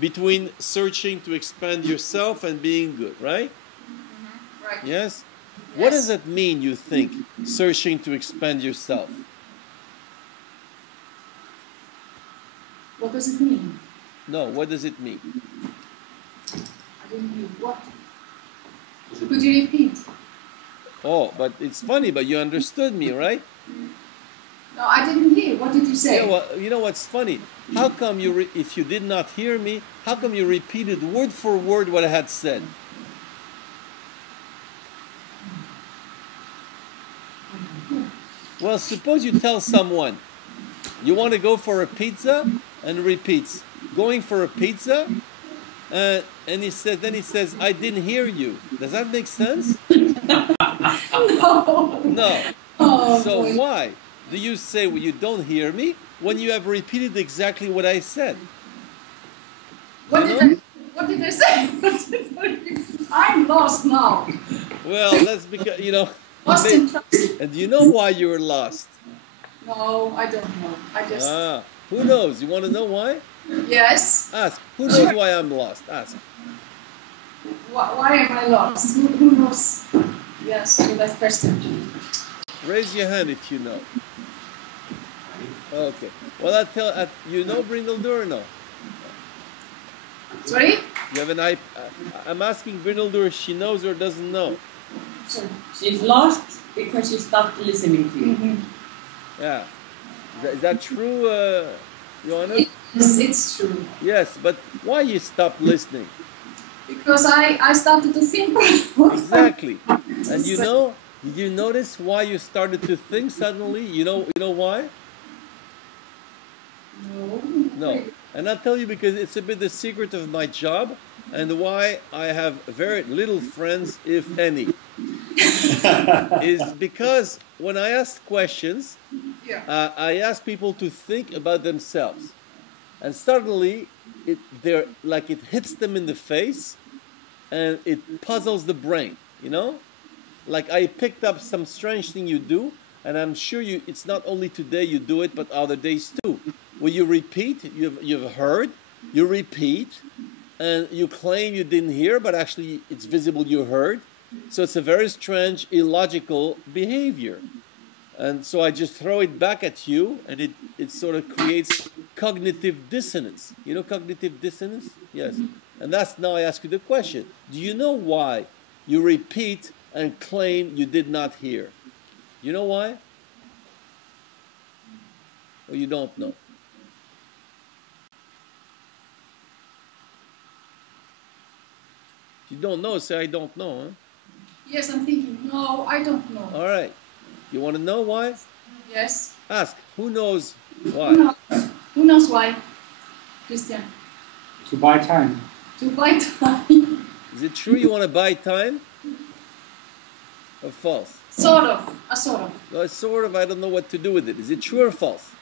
between searching to expand yourself and being good, right? Mm-hmm. Right. Yes? What does that mean, you think, searching to expand yourself? What does it mean? No, what does it mean? I didn't hear what. Could you repeat? Oh, but it's funny, but you understood me, right? No, I didn't hear. What did you say? Yeah, well, you know what's funny? How come if you did not hear me, how come you repeated word for word what I had said? Well, suppose you tell someone, you want to go for a pizza, and repeats, going for a pizza, and then he says, I didn't hear you. Does that make sense? No. No. Oh, So boy. why do you say, well, you don't hear me, when you have repeated exactly what I said? What did I say? I'm lost now. Well, that's because, you know, Lost in trust. and do you know why you're lost? No, I don't know. I just. Who knows? You want to know why? Yes. Ask. Who knows why I'm lost? Ask. Why am I lost? Who knows? Yes, to that question. Raise your hand if you know. Okay. Well, you know Brynhildur or no? Sorry? You have an I'm asking Brynhildur if she knows or doesn't know. Sorry. She's lost because she stopped listening to you. Mm-hmm. Yeah. Is that true, Joanna? Yes, it's true. Yes, but why you stopped listening? Because I started to think. Exactly. And you know, did you notice why you started to think suddenly? You know why? No. And I'll tell you because it's a bit the secret of my job and why I have very little friends, if any. Is because when I ask questions, I ask people to think about themselves. And suddenly, it hits them in the face and it puzzles the brain, you know? Like I picked up some strange thing you do, and I'm sure it's not only today you do it, but other days too. When you repeat, you've heard, you repeat, and you claim you didn't hear, but actually it's visible you heard. So it's a very strange, illogical behavior. And so I just throw it back at you, and it sort of creates cognitive dissonance. You know cognitive dissonance? Yes. And that's now I ask you the question. Do you know why you repeat and claim you did not hear? You know why? Or you don't know? If you don't know, say I don't know, huh? Yes, I'm thinking, no, I don't know. All right. You want to know why? Yes. Ask. Who knows why? Who knows? Who knows why? Christian. To buy time. To buy time. Is it true you want to buy time? Or false? Sort of. A sort of. Well, sort of. I don't know what to do with it. Is it true or false?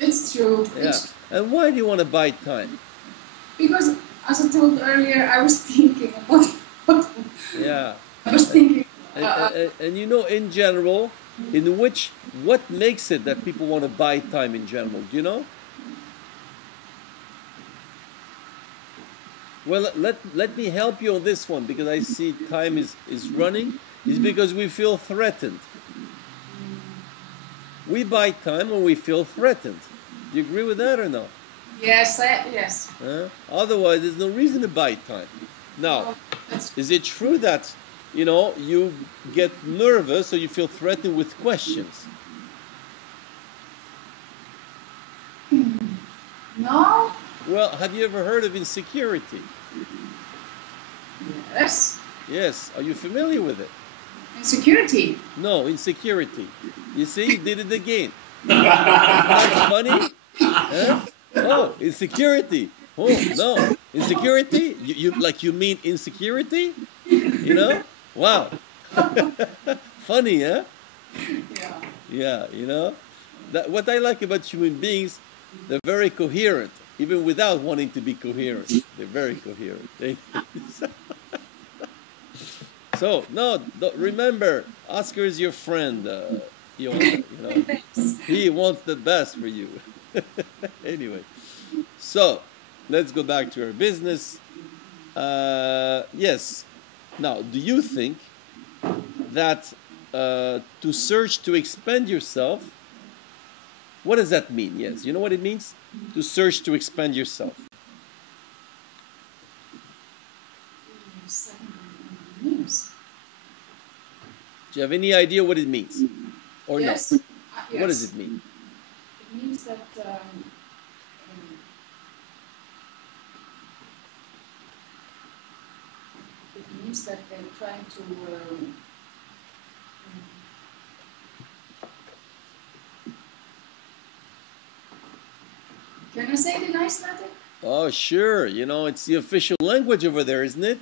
It's true. Yeah. And why do you want to buy time? Because, as I told earlier, I was thinking about what. Yeah. I was thinking. And you know, in general, what makes it that people want to buy time in general? Do you know? Well, let me help you on this one, because I see time is running. It's because we feel threatened. We buy time when we feel threatened. Do you agree with that or no? Yes, yes. Otherwise, there's no reason to buy time. Now, is it true that, you know, you get nervous or you feel threatened with questions? No. Well, have you ever heard of insecurity? Yes. Yes. Are you familiar with it? Insecurity? No, insecurity. You see, you did it again. That's funny. Huh? Oh, insecurity. Oh, no. Insecurity? You mean insecurity? You know? Wow. Funny, huh? Yeah. Yeah, you know? What I like about human beings, they're very coherent, even without wanting to be coherent. They're very coherent. So, no, remember, Oscar is your friend. You know, he wants the best for you. Anyway, so let's go back to our business. Yes. Now, do you think that to search to expand yourself, what does that mean? Yes. You know what it means? To search to expand yourself. Do you have any idea what it means? Or yes. no? Yes. What does it mean? It means that they're trying to can I say it in Icelandic? Oh, sure. You know, it's the official language over there, isn't it?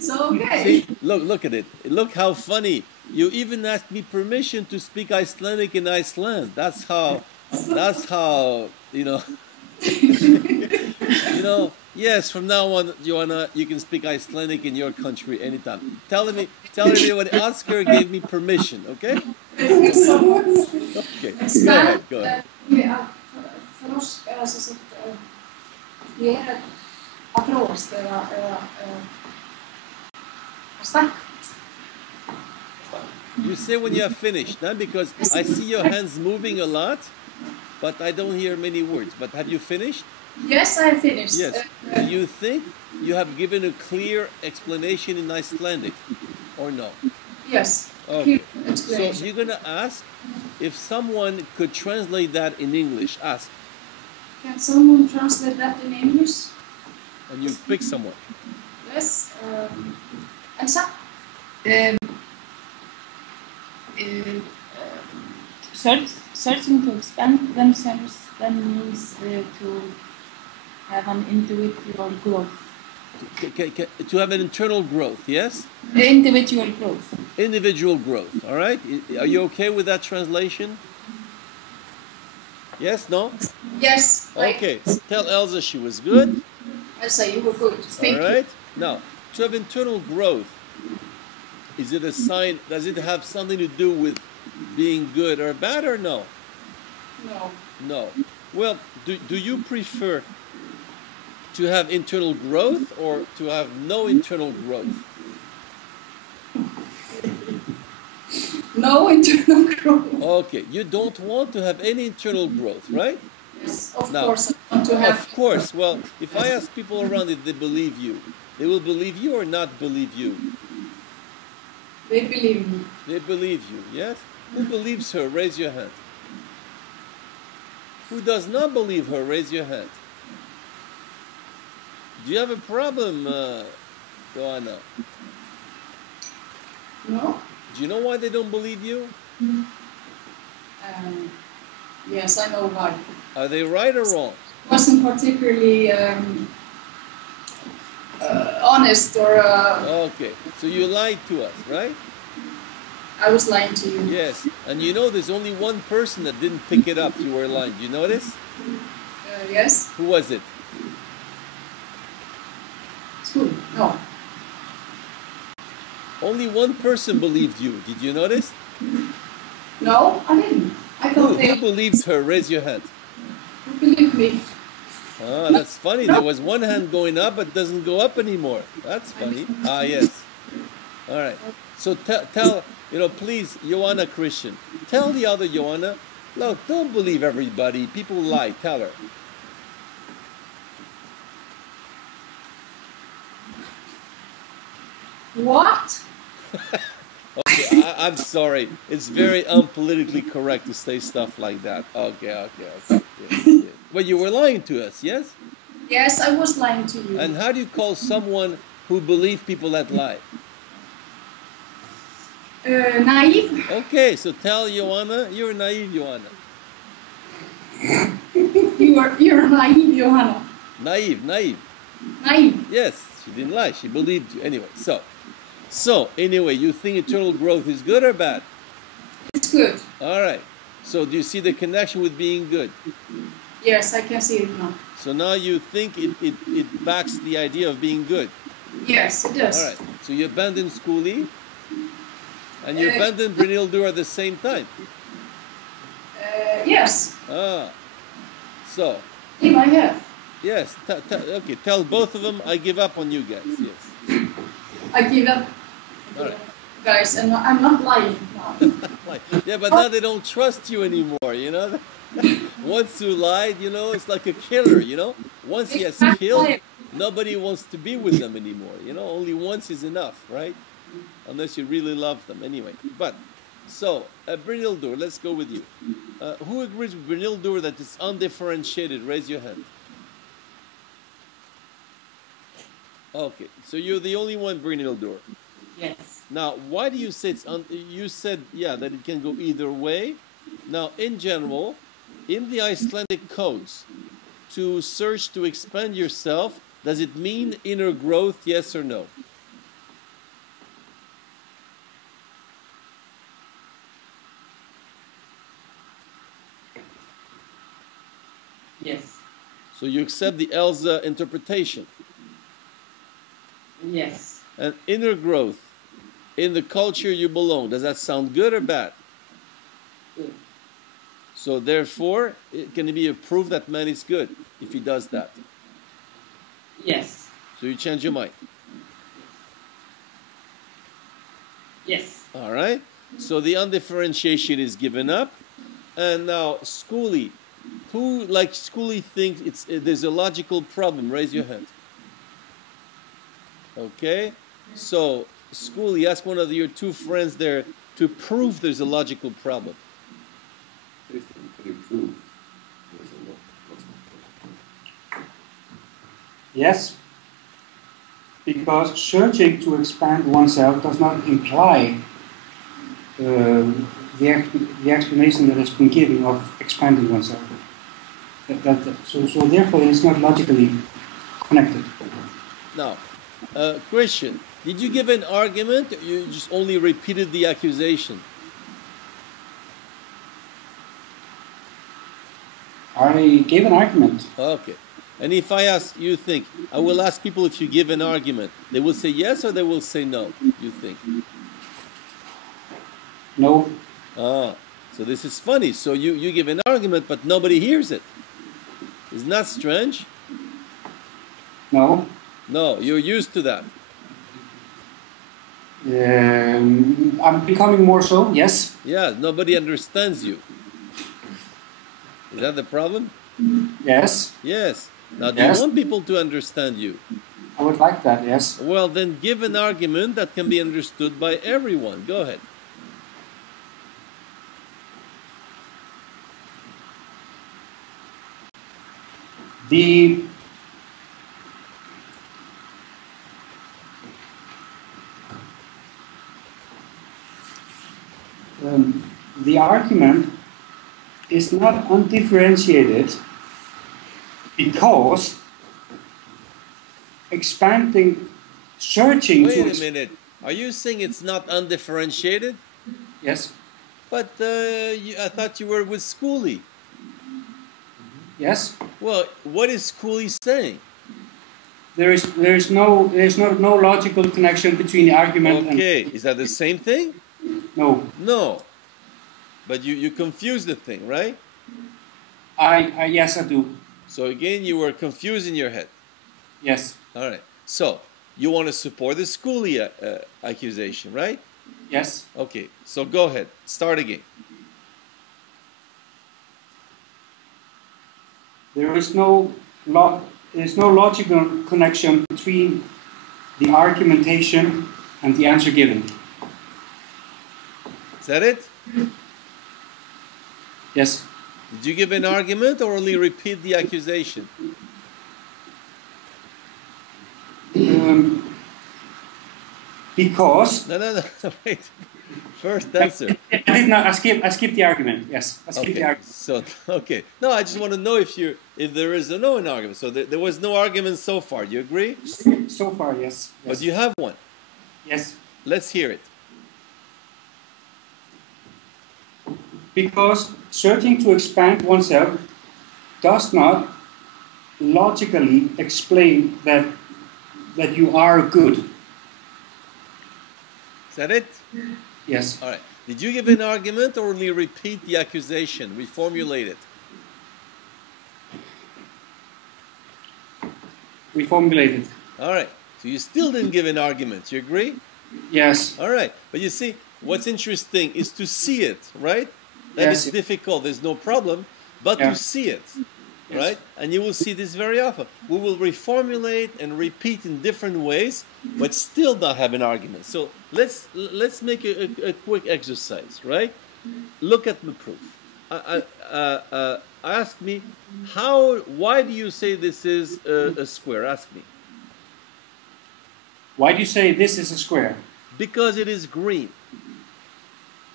So, okay. See, look at it. Look how funny. You even asked me permission to speak Icelandic in Iceland. That's how, you know. You know, yes, from now on, Joanna, you can speak Icelandic in your country anytime. Tell everyone Oscar gave me permission, okay? Thank you so much. Okay, go ahead. Ég að þróast eða stækka. You say when you have finished, huh? Because I see your hands moving a lot, but I don't hear many words. But have you finished? Yes, I have finished. Yes. Do you think you have given a clear explanation in Icelandic, or no? Yes. Okay. So you're gonna ask if someone could translate that in English. Ask. Can someone translate that in English? And you pick someone. Yes. Elsa? Searching to expand themselves then means to have an individual growth. To have an internal growth, yes? Individual growth. Individual growth, all right? Are you okay with that translation? Yes, no? Yes. Okay, tell Elsa she was good. Elsa, you were good. Thank you. All right? Now, to have internal growth, is it a sign, does it have something to do with being good or bad or no? No. No. Well, do you prefer to have internal growth or to have no internal growth? No internal growth. Okay, you don't want to have any internal growth, right? Yes, of Now, course I want to have. of course. Well, if I ask people around if they believe you, they will believe you or not believe you? They believe me. They believe you, yes? Who believes her? Raise your hand. Who does not believe her? Raise your hand. Do you have a problem, Joanna? No? Do you know why they don't believe you? Yes, I know why. Are they right or wrong? Wasn't particularly honest or. Okay, so you lied to us, right? I was lying to you. Yes, and you know there's only one person that didn't pick it up. You were lying. Do you notice? Yes. Who was it? School. No. Only one person believed you. Did you notice? No, I didn't. I thought Who believed her? Raise your hand. Who believed me? Ah, that's funny. There was one hand going up, but doesn't go up anymore. That's funny. Ah, yes. All right. So tell, please, Joanna Christian, tell the other Joanna, look, don't believe everybody. People lie. Tell her. What? Okay, I'm sorry. It's very unpolitically correct to say stuff like that. Okay. Yes. Well, you were lying to us, yes? Yes, I was lying to you. And how do you call someone who believes people that lie? Naive. Okay, so tell Joanna, you're naive, Joanna. You're naive, Johanna. Naive. Naive. Yes, she didn't lie. She believed you. Anyway, so anyway, you think eternal growth is good or bad? It's good. All right. So do you see the connection with being good? Yes, I can see it now. So now you think it backs the idea of being good? Yes, it does. All right. So you abandoned Skuli and you abandoned Brynhildur at the same time? Yes. Ah. So. If I have. Yes. Okay, tell both of them I give up on you guys. Yes. I give up. All right. Guys, and I'm not lying now. Yeah, but now they don't trust you anymore, you know? Once you lied, it's like a killer, Once he has killed, nobody wants to be with them anymore, Only once is enough, right? Unless you really love them, anyway. But, so, Brynhildur, let's go with you. Who agrees with Brynhildur that it's undifferentiated? Raise your hand. Okay, so you're the only one, Brynhildur. Yes. Now, why do you say you said, that it can go either way? Now, in general, in the Icelandic codes, to search to expand yourself, does it mean inner growth, yes or no? Yes. So you accept the Elsa interpretation? Yes. And inner growth, in the culture you belong, does that sound good or bad? Good. So therefore, can it be a proof that man is good if he does that? Yes. So you change your mind? Yes. All right. So the undifferentiation is given up. And now, Skuli, who, like Skuli, thinks there's a logical problem? Raise your hand. Okay. So, Skuli, ask one of your two friends there to prove there's a logical problem. Yes, because searching to expand oneself does not imply the explanation that has been given of expanding oneself. So therefore, it's not logically connected. Now, Christian, did you give an argument or you just only repeated the accusation? I gave an argument. Okay. And if I ask, you think, I will ask people if you give an argument, they will say yes or they will say no, you think? No. Ah, so this is funny. So you give an argument, but nobody hears it. Isn't that strange? No. No, you're used to that. I'm becoming more so, yes. Yeah, nobody understands you. Is that the problem? Yes. Yes. Now, do Yes. you want people to understand you? I would like that, yes. Well, then give an argument that can be understood by everyone. Go ahead. The argument is not undifferentiated because searching. Wait a minute. Are you saying it's not undifferentiated? Yes. But I thought you were with Schoolie. Yes. Well, what is Schoolie saying? There's no logical connection between the argument and. Okay, is that the same thing? No. No. But you confuse the thing, right? Yes, I do. So again, you were confused in your head. Yes. All right. So you want to support the Schoolie accusation, right? Yes. Okay. So go ahead. Start again. There's no logical connection between the argumentation and the answer given. Is that it? Yes. Did you give an argument or only repeat the accusation? Because. No. Wait. First answer. I skipped the argument. Yes, I skipped the argument. So okay. No, I just want to know if there is an argument. So there was no argument so far. You agree? So far, yes. But you have one. Yes. Let's hear it. Because searching to expand oneself does not logically explain that you are good. Is that it? Yes. All right. Did you give an argument or only repeat the accusation, reformulate it? Reformulated. All right. So you still didn't give an argument. You agree? Yes. All right. But you see, what's interesting is to see it, right? That Yes. is difficult. There's no problem. But to see it, right? And you will see this very often. We will reformulate and repeat in different ways, but still not have an argument. So let's make a quick exercise, right? Look at the proof. Ask me, why do you say this is a square? Ask me. Why do you say this is a square? Because it is green.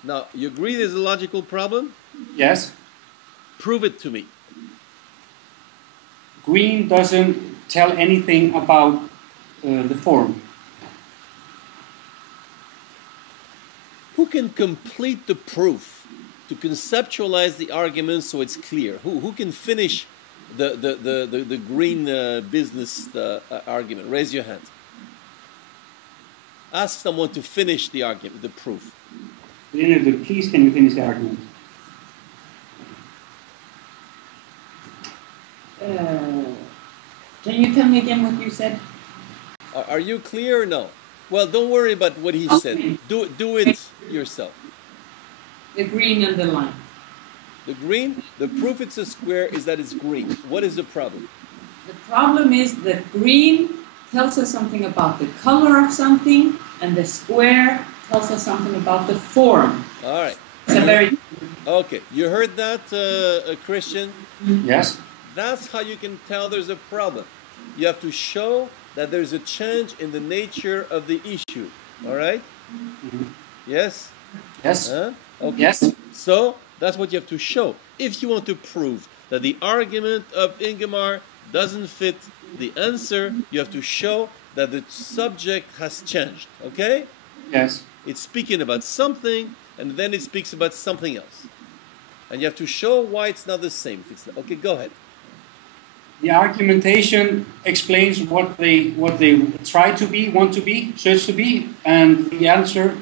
Now, you agree there's a logical problem? Yes. Prove it to me. Green doesn't tell anything about the form. Who can complete the proof to conceptualize the argument so it's clear? Who can finish the green business argument? Raise your hand. Ask someone to finish the argument, the proof. Please, can you finish the argument? Can you tell me again what you said? Are you clear or no? Well, don't worry about what he said. Do it yourself. The green and the line. The green, the proof it's a square is that it's green. What is the problem? The problem is that green tells us something about the color of something, and the square tells us something about the form. All right. It's a very... Okay, you heard that, Christian? Yes. That's how you can tell there's a problem. You have to show that there's a change in the nature of the issue. All right? Yes? Yes. Okay. Yes. So that's what you have to show. If you want to prove that the argument of Ingemar doesn't fit the answer, you have to show that the subject has changed. Okay? Yes. It's speaking about something, and then it speaks about something else. And you have to show why it's not the same. Okay, go ahead. The argumentation explains what they try to be, want to be, search to be, and the answer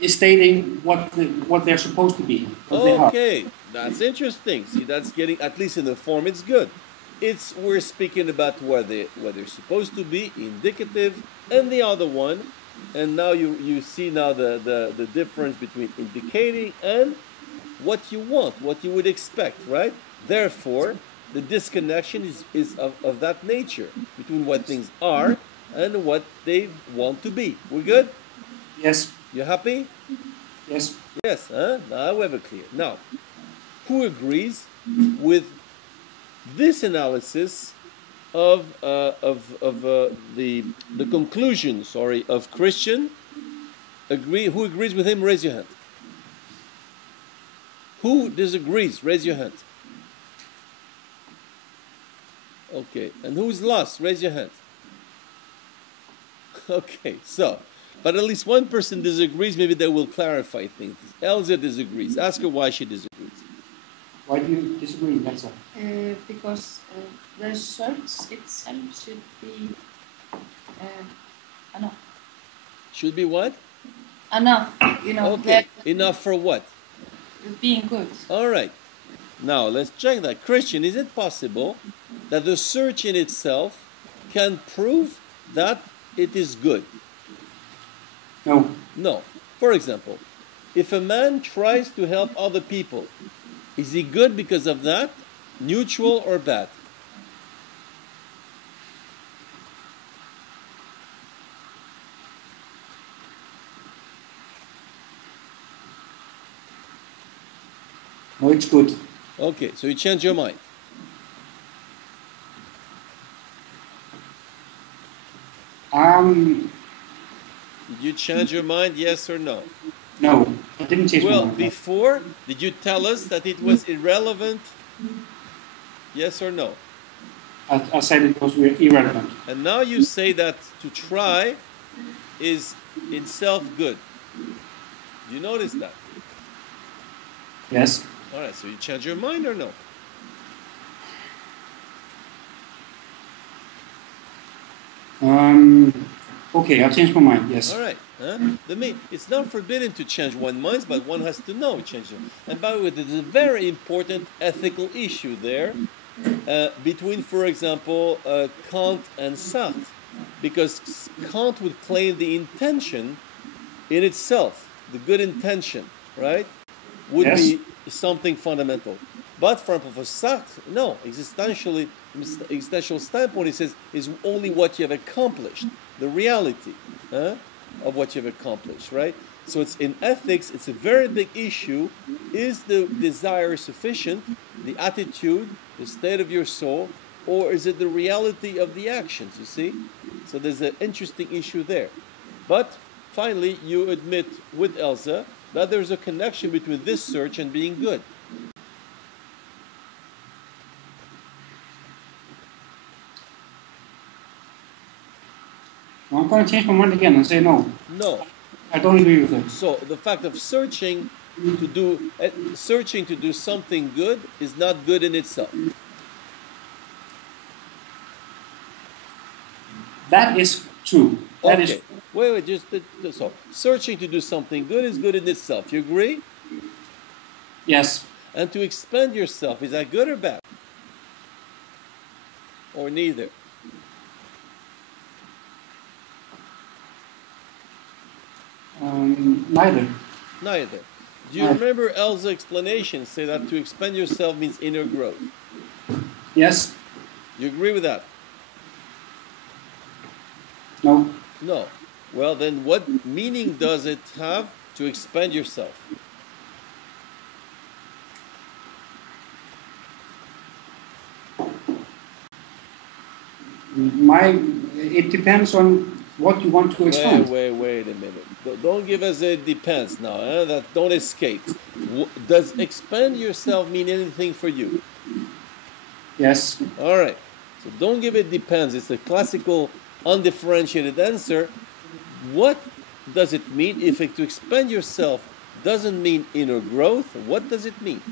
is stating what they're supposed to be. Okay, that's interesting. See, that's getting, at least in the form, it's good. We're speaking about what they're supposed to be, indicative, and the other one And now you see now the difference between indicating and what you want, what you would expect, right? Therefore, the disconnection is of that nature between what things are and what they want to be. We're good? Yes. You happy? Yes. Yes, huh? Now we have it clear. Now, who agrees with this analysis of the conclusion, sorry, of Christian? Who agrees with him? Raise your hand. Who disagrees? Raise your hand. Okay, and who's lost? Raise your hand. Okay, so, but at least one person disagrees. Maybe they will clarify things. Elsa disagrees. Ask her why she disagrees. Why do you disagree, Elsa? Because the search itself should be enough. Should be what? Enough, you know. Okay, enough for what? Being good. All right. Now, let's check that. Christian, is it possible that the search in itself can prove that it is good? No. No. For example, if a man tries to help other people, is he good because of that? Neutral or bad? No, it's good. Okay, so you change your mind. Did you change your mind, yes or no? No, I didn't change my mind. Well, before, did you tell us that it was irrelevant? Yes or no? I said it was irrelevant. And now you say that to try is itself good. Do you notice that? Yes. All right, so you change your mind or no? Okay, I'll change my mind, yes. All right. It's not forbidden to change one's mind, but one has to know change it. And by the way, there's a very important ethical issue there between, for example, Kant and Sartre. Because Kant would claim the intention in itself, the good intention, right, would be something fundamental. But from Professor Sartre, no, existential standpoint, he says, is only what you have accomplished, the reality of what you have accomplished, right? So it's in ethics, it's a very big issue. Is the desire sufficient, the attitude, the state of your soul, or is it the reality of the actions, you see? So there's an interesting issue there. But finally, you admit with Elsa that there's a connection between this search and being good. I'm going to change my mind again and say no. No. I don't agree with it. So the fact of searching to do something good is not good in itself. That is true. That okay. Wait, so searching to do something good is good in itself. You agree? Yes. And to expand yourself, is that good or bad? Or neither? Neither. Neither. Do you remember Elsa's explanation? Say that to expand yourself means inner growth. Yes. You agree with that? No. No. Well, then what meaning does it have to expand yourself? It depends on what you want to expand. Wait a minute. Don't give us a depends now. That don't escape. Does expand yourself mean anything for you? Yes. All right. So don't give it depends. It's a classical undifferentiated answer. What does it mean if to expand yourself doesn't mean inner growth? What does it mean?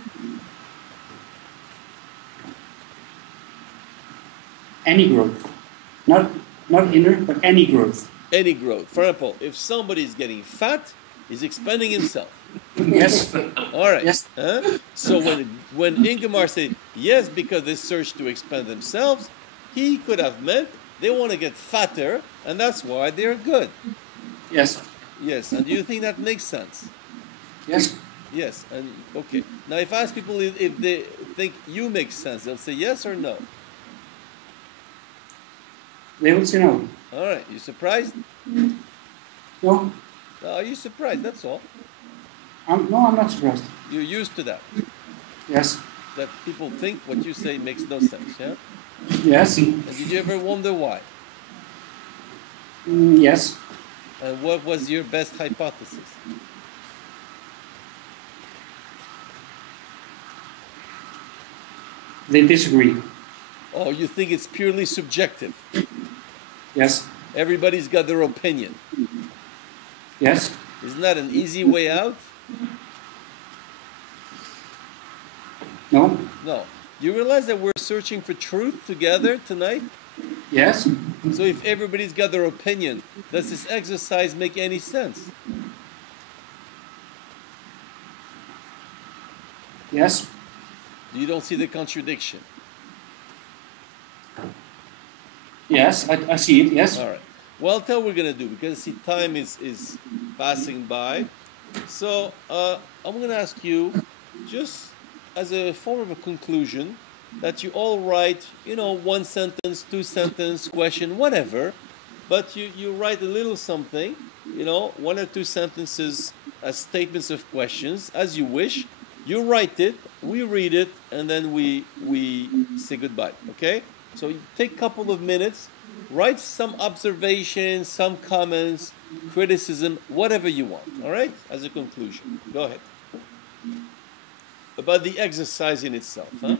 Any growth. Not inner, but any growth. Any growth. For example, if somebody is getting fat, he's expanding himself. Yes. All right. Yes. So when Ingemar said yes because they search to expand themselves, he could have meant they want to get fatter, and that's why they're good. Yes. Yes. And do you think that makes sense? Yes. Yes. And okay. Now, if I ask people if they think you make sense, they'll say yes or no. They will say no. All right. You surprised? No. Are you surprised? That's all. No, I'm not surprised. You're used to that. Yes. That people think what you say makes no sense. Yeah. Yes. And did you ever wonder why? Yes. And what was your best hypothesis? They disagree. Oh, you think it's purely subjective? Yes. Everybody's got their opinion. Yes. Isn't that an easy way out? No. No. You realize that we're searching for truth together tonight? Yes. So if everybody's got their opinion, does this exercise make any sense? Yes. You don't see the contradiction? Yes, I see it, yes. All right. Well, I'll tell what we're going to do, because, see, time is passing by. So I'm going to ask you, just as a form of a conclusion, that you all write, you know, 1 sentence, 2 sentence, question, whatever, but you write a little something, you know, 1 or 2 sentences as statements of questions, as you wish. You write it, we read it, and then we say goodbye, okay? So you take a couple of minutes, write some observations, some comments, criticism, whatever you want, all right? As a conclusion. Go ahead. About the exercise in itself, huh?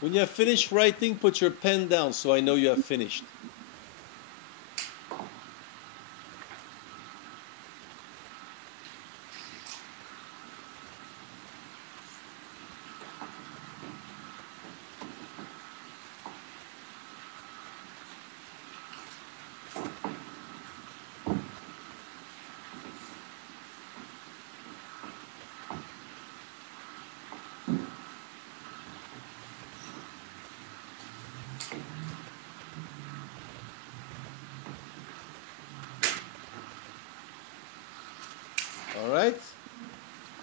When you have finished writing, put your pen down so I know you have finished. All right.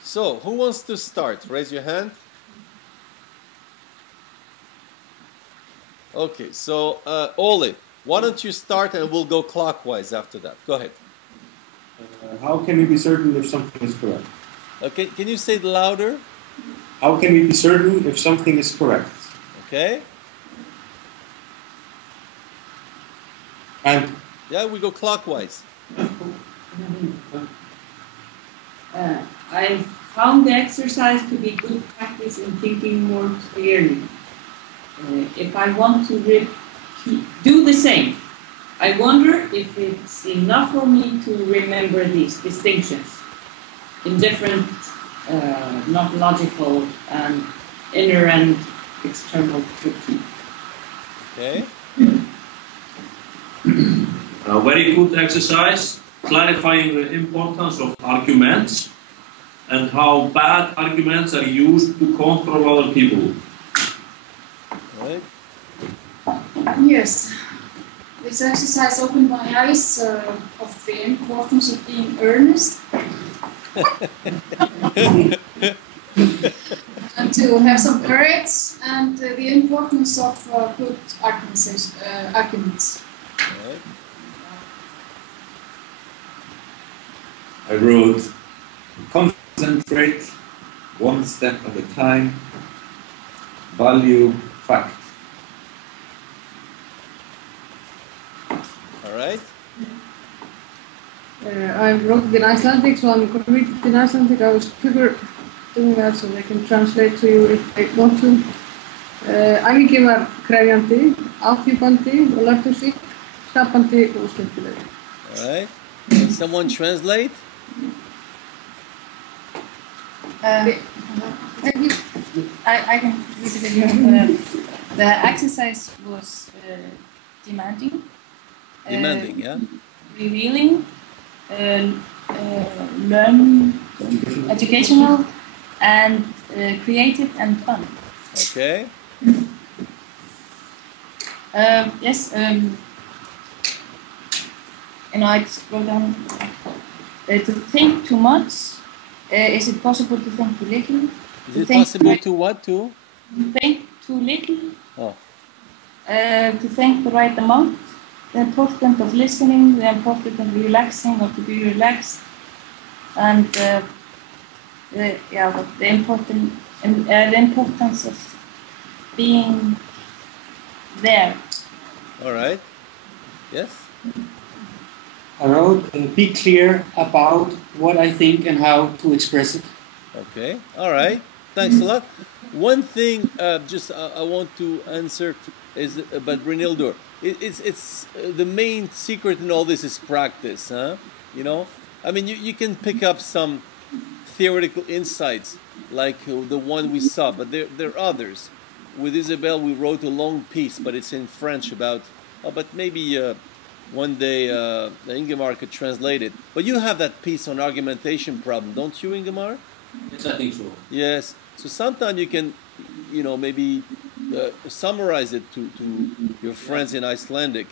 So, who wants to start? Raise your hand. Okay, so Ole, why don't you start and we'll go clockwise after that. Go ahead. How can we be certain if something is correct? Okay, can you say it louder? How can we be certain if something is correct? Okay. And yeah, we go clockwise. I found the exercise to be good practice in thinking more clearly. If I want to do the same, I wonder if it's enough for me to remember these distinctions in different, not logical, and inner and external critique. Okay. A very good exercise, clarifying the importance of arguments and how bad arguments are used to control other people. Right? Yes. This exercise opened my eyes of the importance of being earnest and to have some courage and the importance of good arguments. Right. I wrote, concentrate one step at a time, value fact. All right. I wrote it in Icelandic, so I'm going to read it in Icelandic. I was quicker doing that so they can translate to you if they want to. Æfingin var krefjandi, áþjúbandi og lærdómsrík, skapandi og skemmtileg. All right. Can someone translate? I can read it again. The exercise was demanding. Demanding, yeah? Revealing, learn, educational, and creative and fun. Okay. Yes, and I wrote down to think too much. Is it possible to think too little? Is it possible to what? To? Think too little. Oh. To think the right amount. The importance of listening, the importance of relaxing or to be relaxed, and the importance of being there. All right. Yes? I wrote, be clear about what I think and how to express it. Okay. All right. Thanks a lot. One thing I want to answer is about Brynhildur. It's the main secret in all this is practice, huh? You know? I mean, you can pick up some theoretical insights like the one we saw, but there are others. With Isabel, we wrote a long piece, but it's in French about, but maybe one day Ingemar could translate it. But you have that piece on argumentation problem, don't you, Ingemar? Yes, I think so. Yes. So sometimes you can, maybe summarize it to your friends in Icelandic.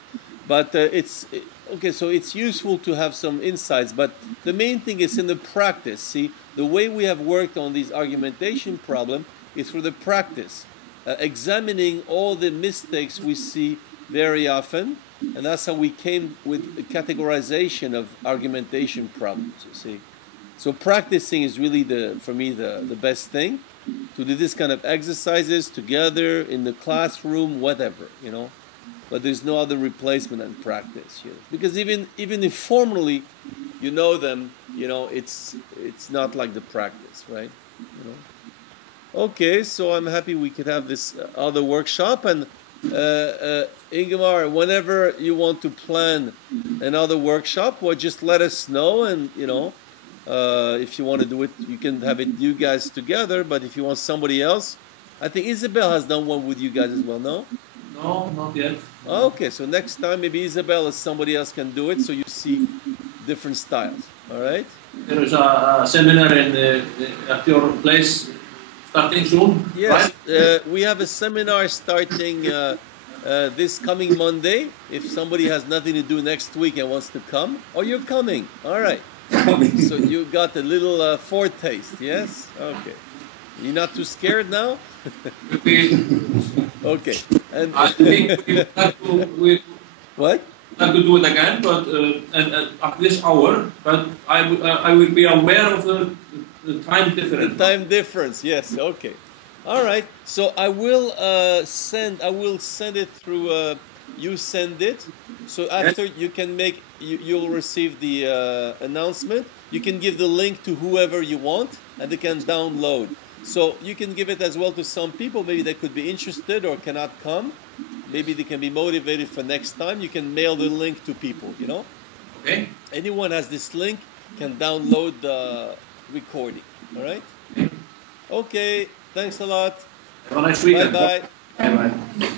But okay, so it's useful to have some insights, but the main thing is in the practice. See, the way we have worked on this argumentation problem is through the practice, examining all the mistakes we see very often, and that's how we came with the categorization of argumentation problems, you see. So practicing is really, for me, the best thing, to do this kind of exercises together in the classroom, whatever, But there's no other replacement than practice, because even if formally you know them, it's not like the practice, right? Okay, so I'm happy we could have this other workshop, and Ingemar, whenever you want to plan another workshop, well, just let us know, and if you want to do it, you can have it you guys together. But if you want somebody else, I think Isabel has done one with you guys as well. No? No, not yet. Okay, so next time maybe Isabel or somebody else can do it, so you see different styles. All right. There is a seminar at your place starting soon. Yes, right? We have a seminar starting this coming Monday. If somebody has nothing to do next week and wants to come, you're coming. All right. So you got a little foretaste, yes? Okay. You're not too scared now? Okay. And I think we have to what? Have to do it again, but at this hour. But I will be aware of the time difference. The time difference, yes. Okay. All right. So I will send it through. You send it. So after you can you'll receive the announcement. You can give the link to whoever you want, and they can download. So you can give it as well to some people. Maybe they could be interested or cannot come. Maybe they can be motivated for next time. You can mail the link to people. Okay. Anyone has this link can download the recording. All right. Okay. Thanks a lot. Have a nice weekend. Bye bye. Bye bye.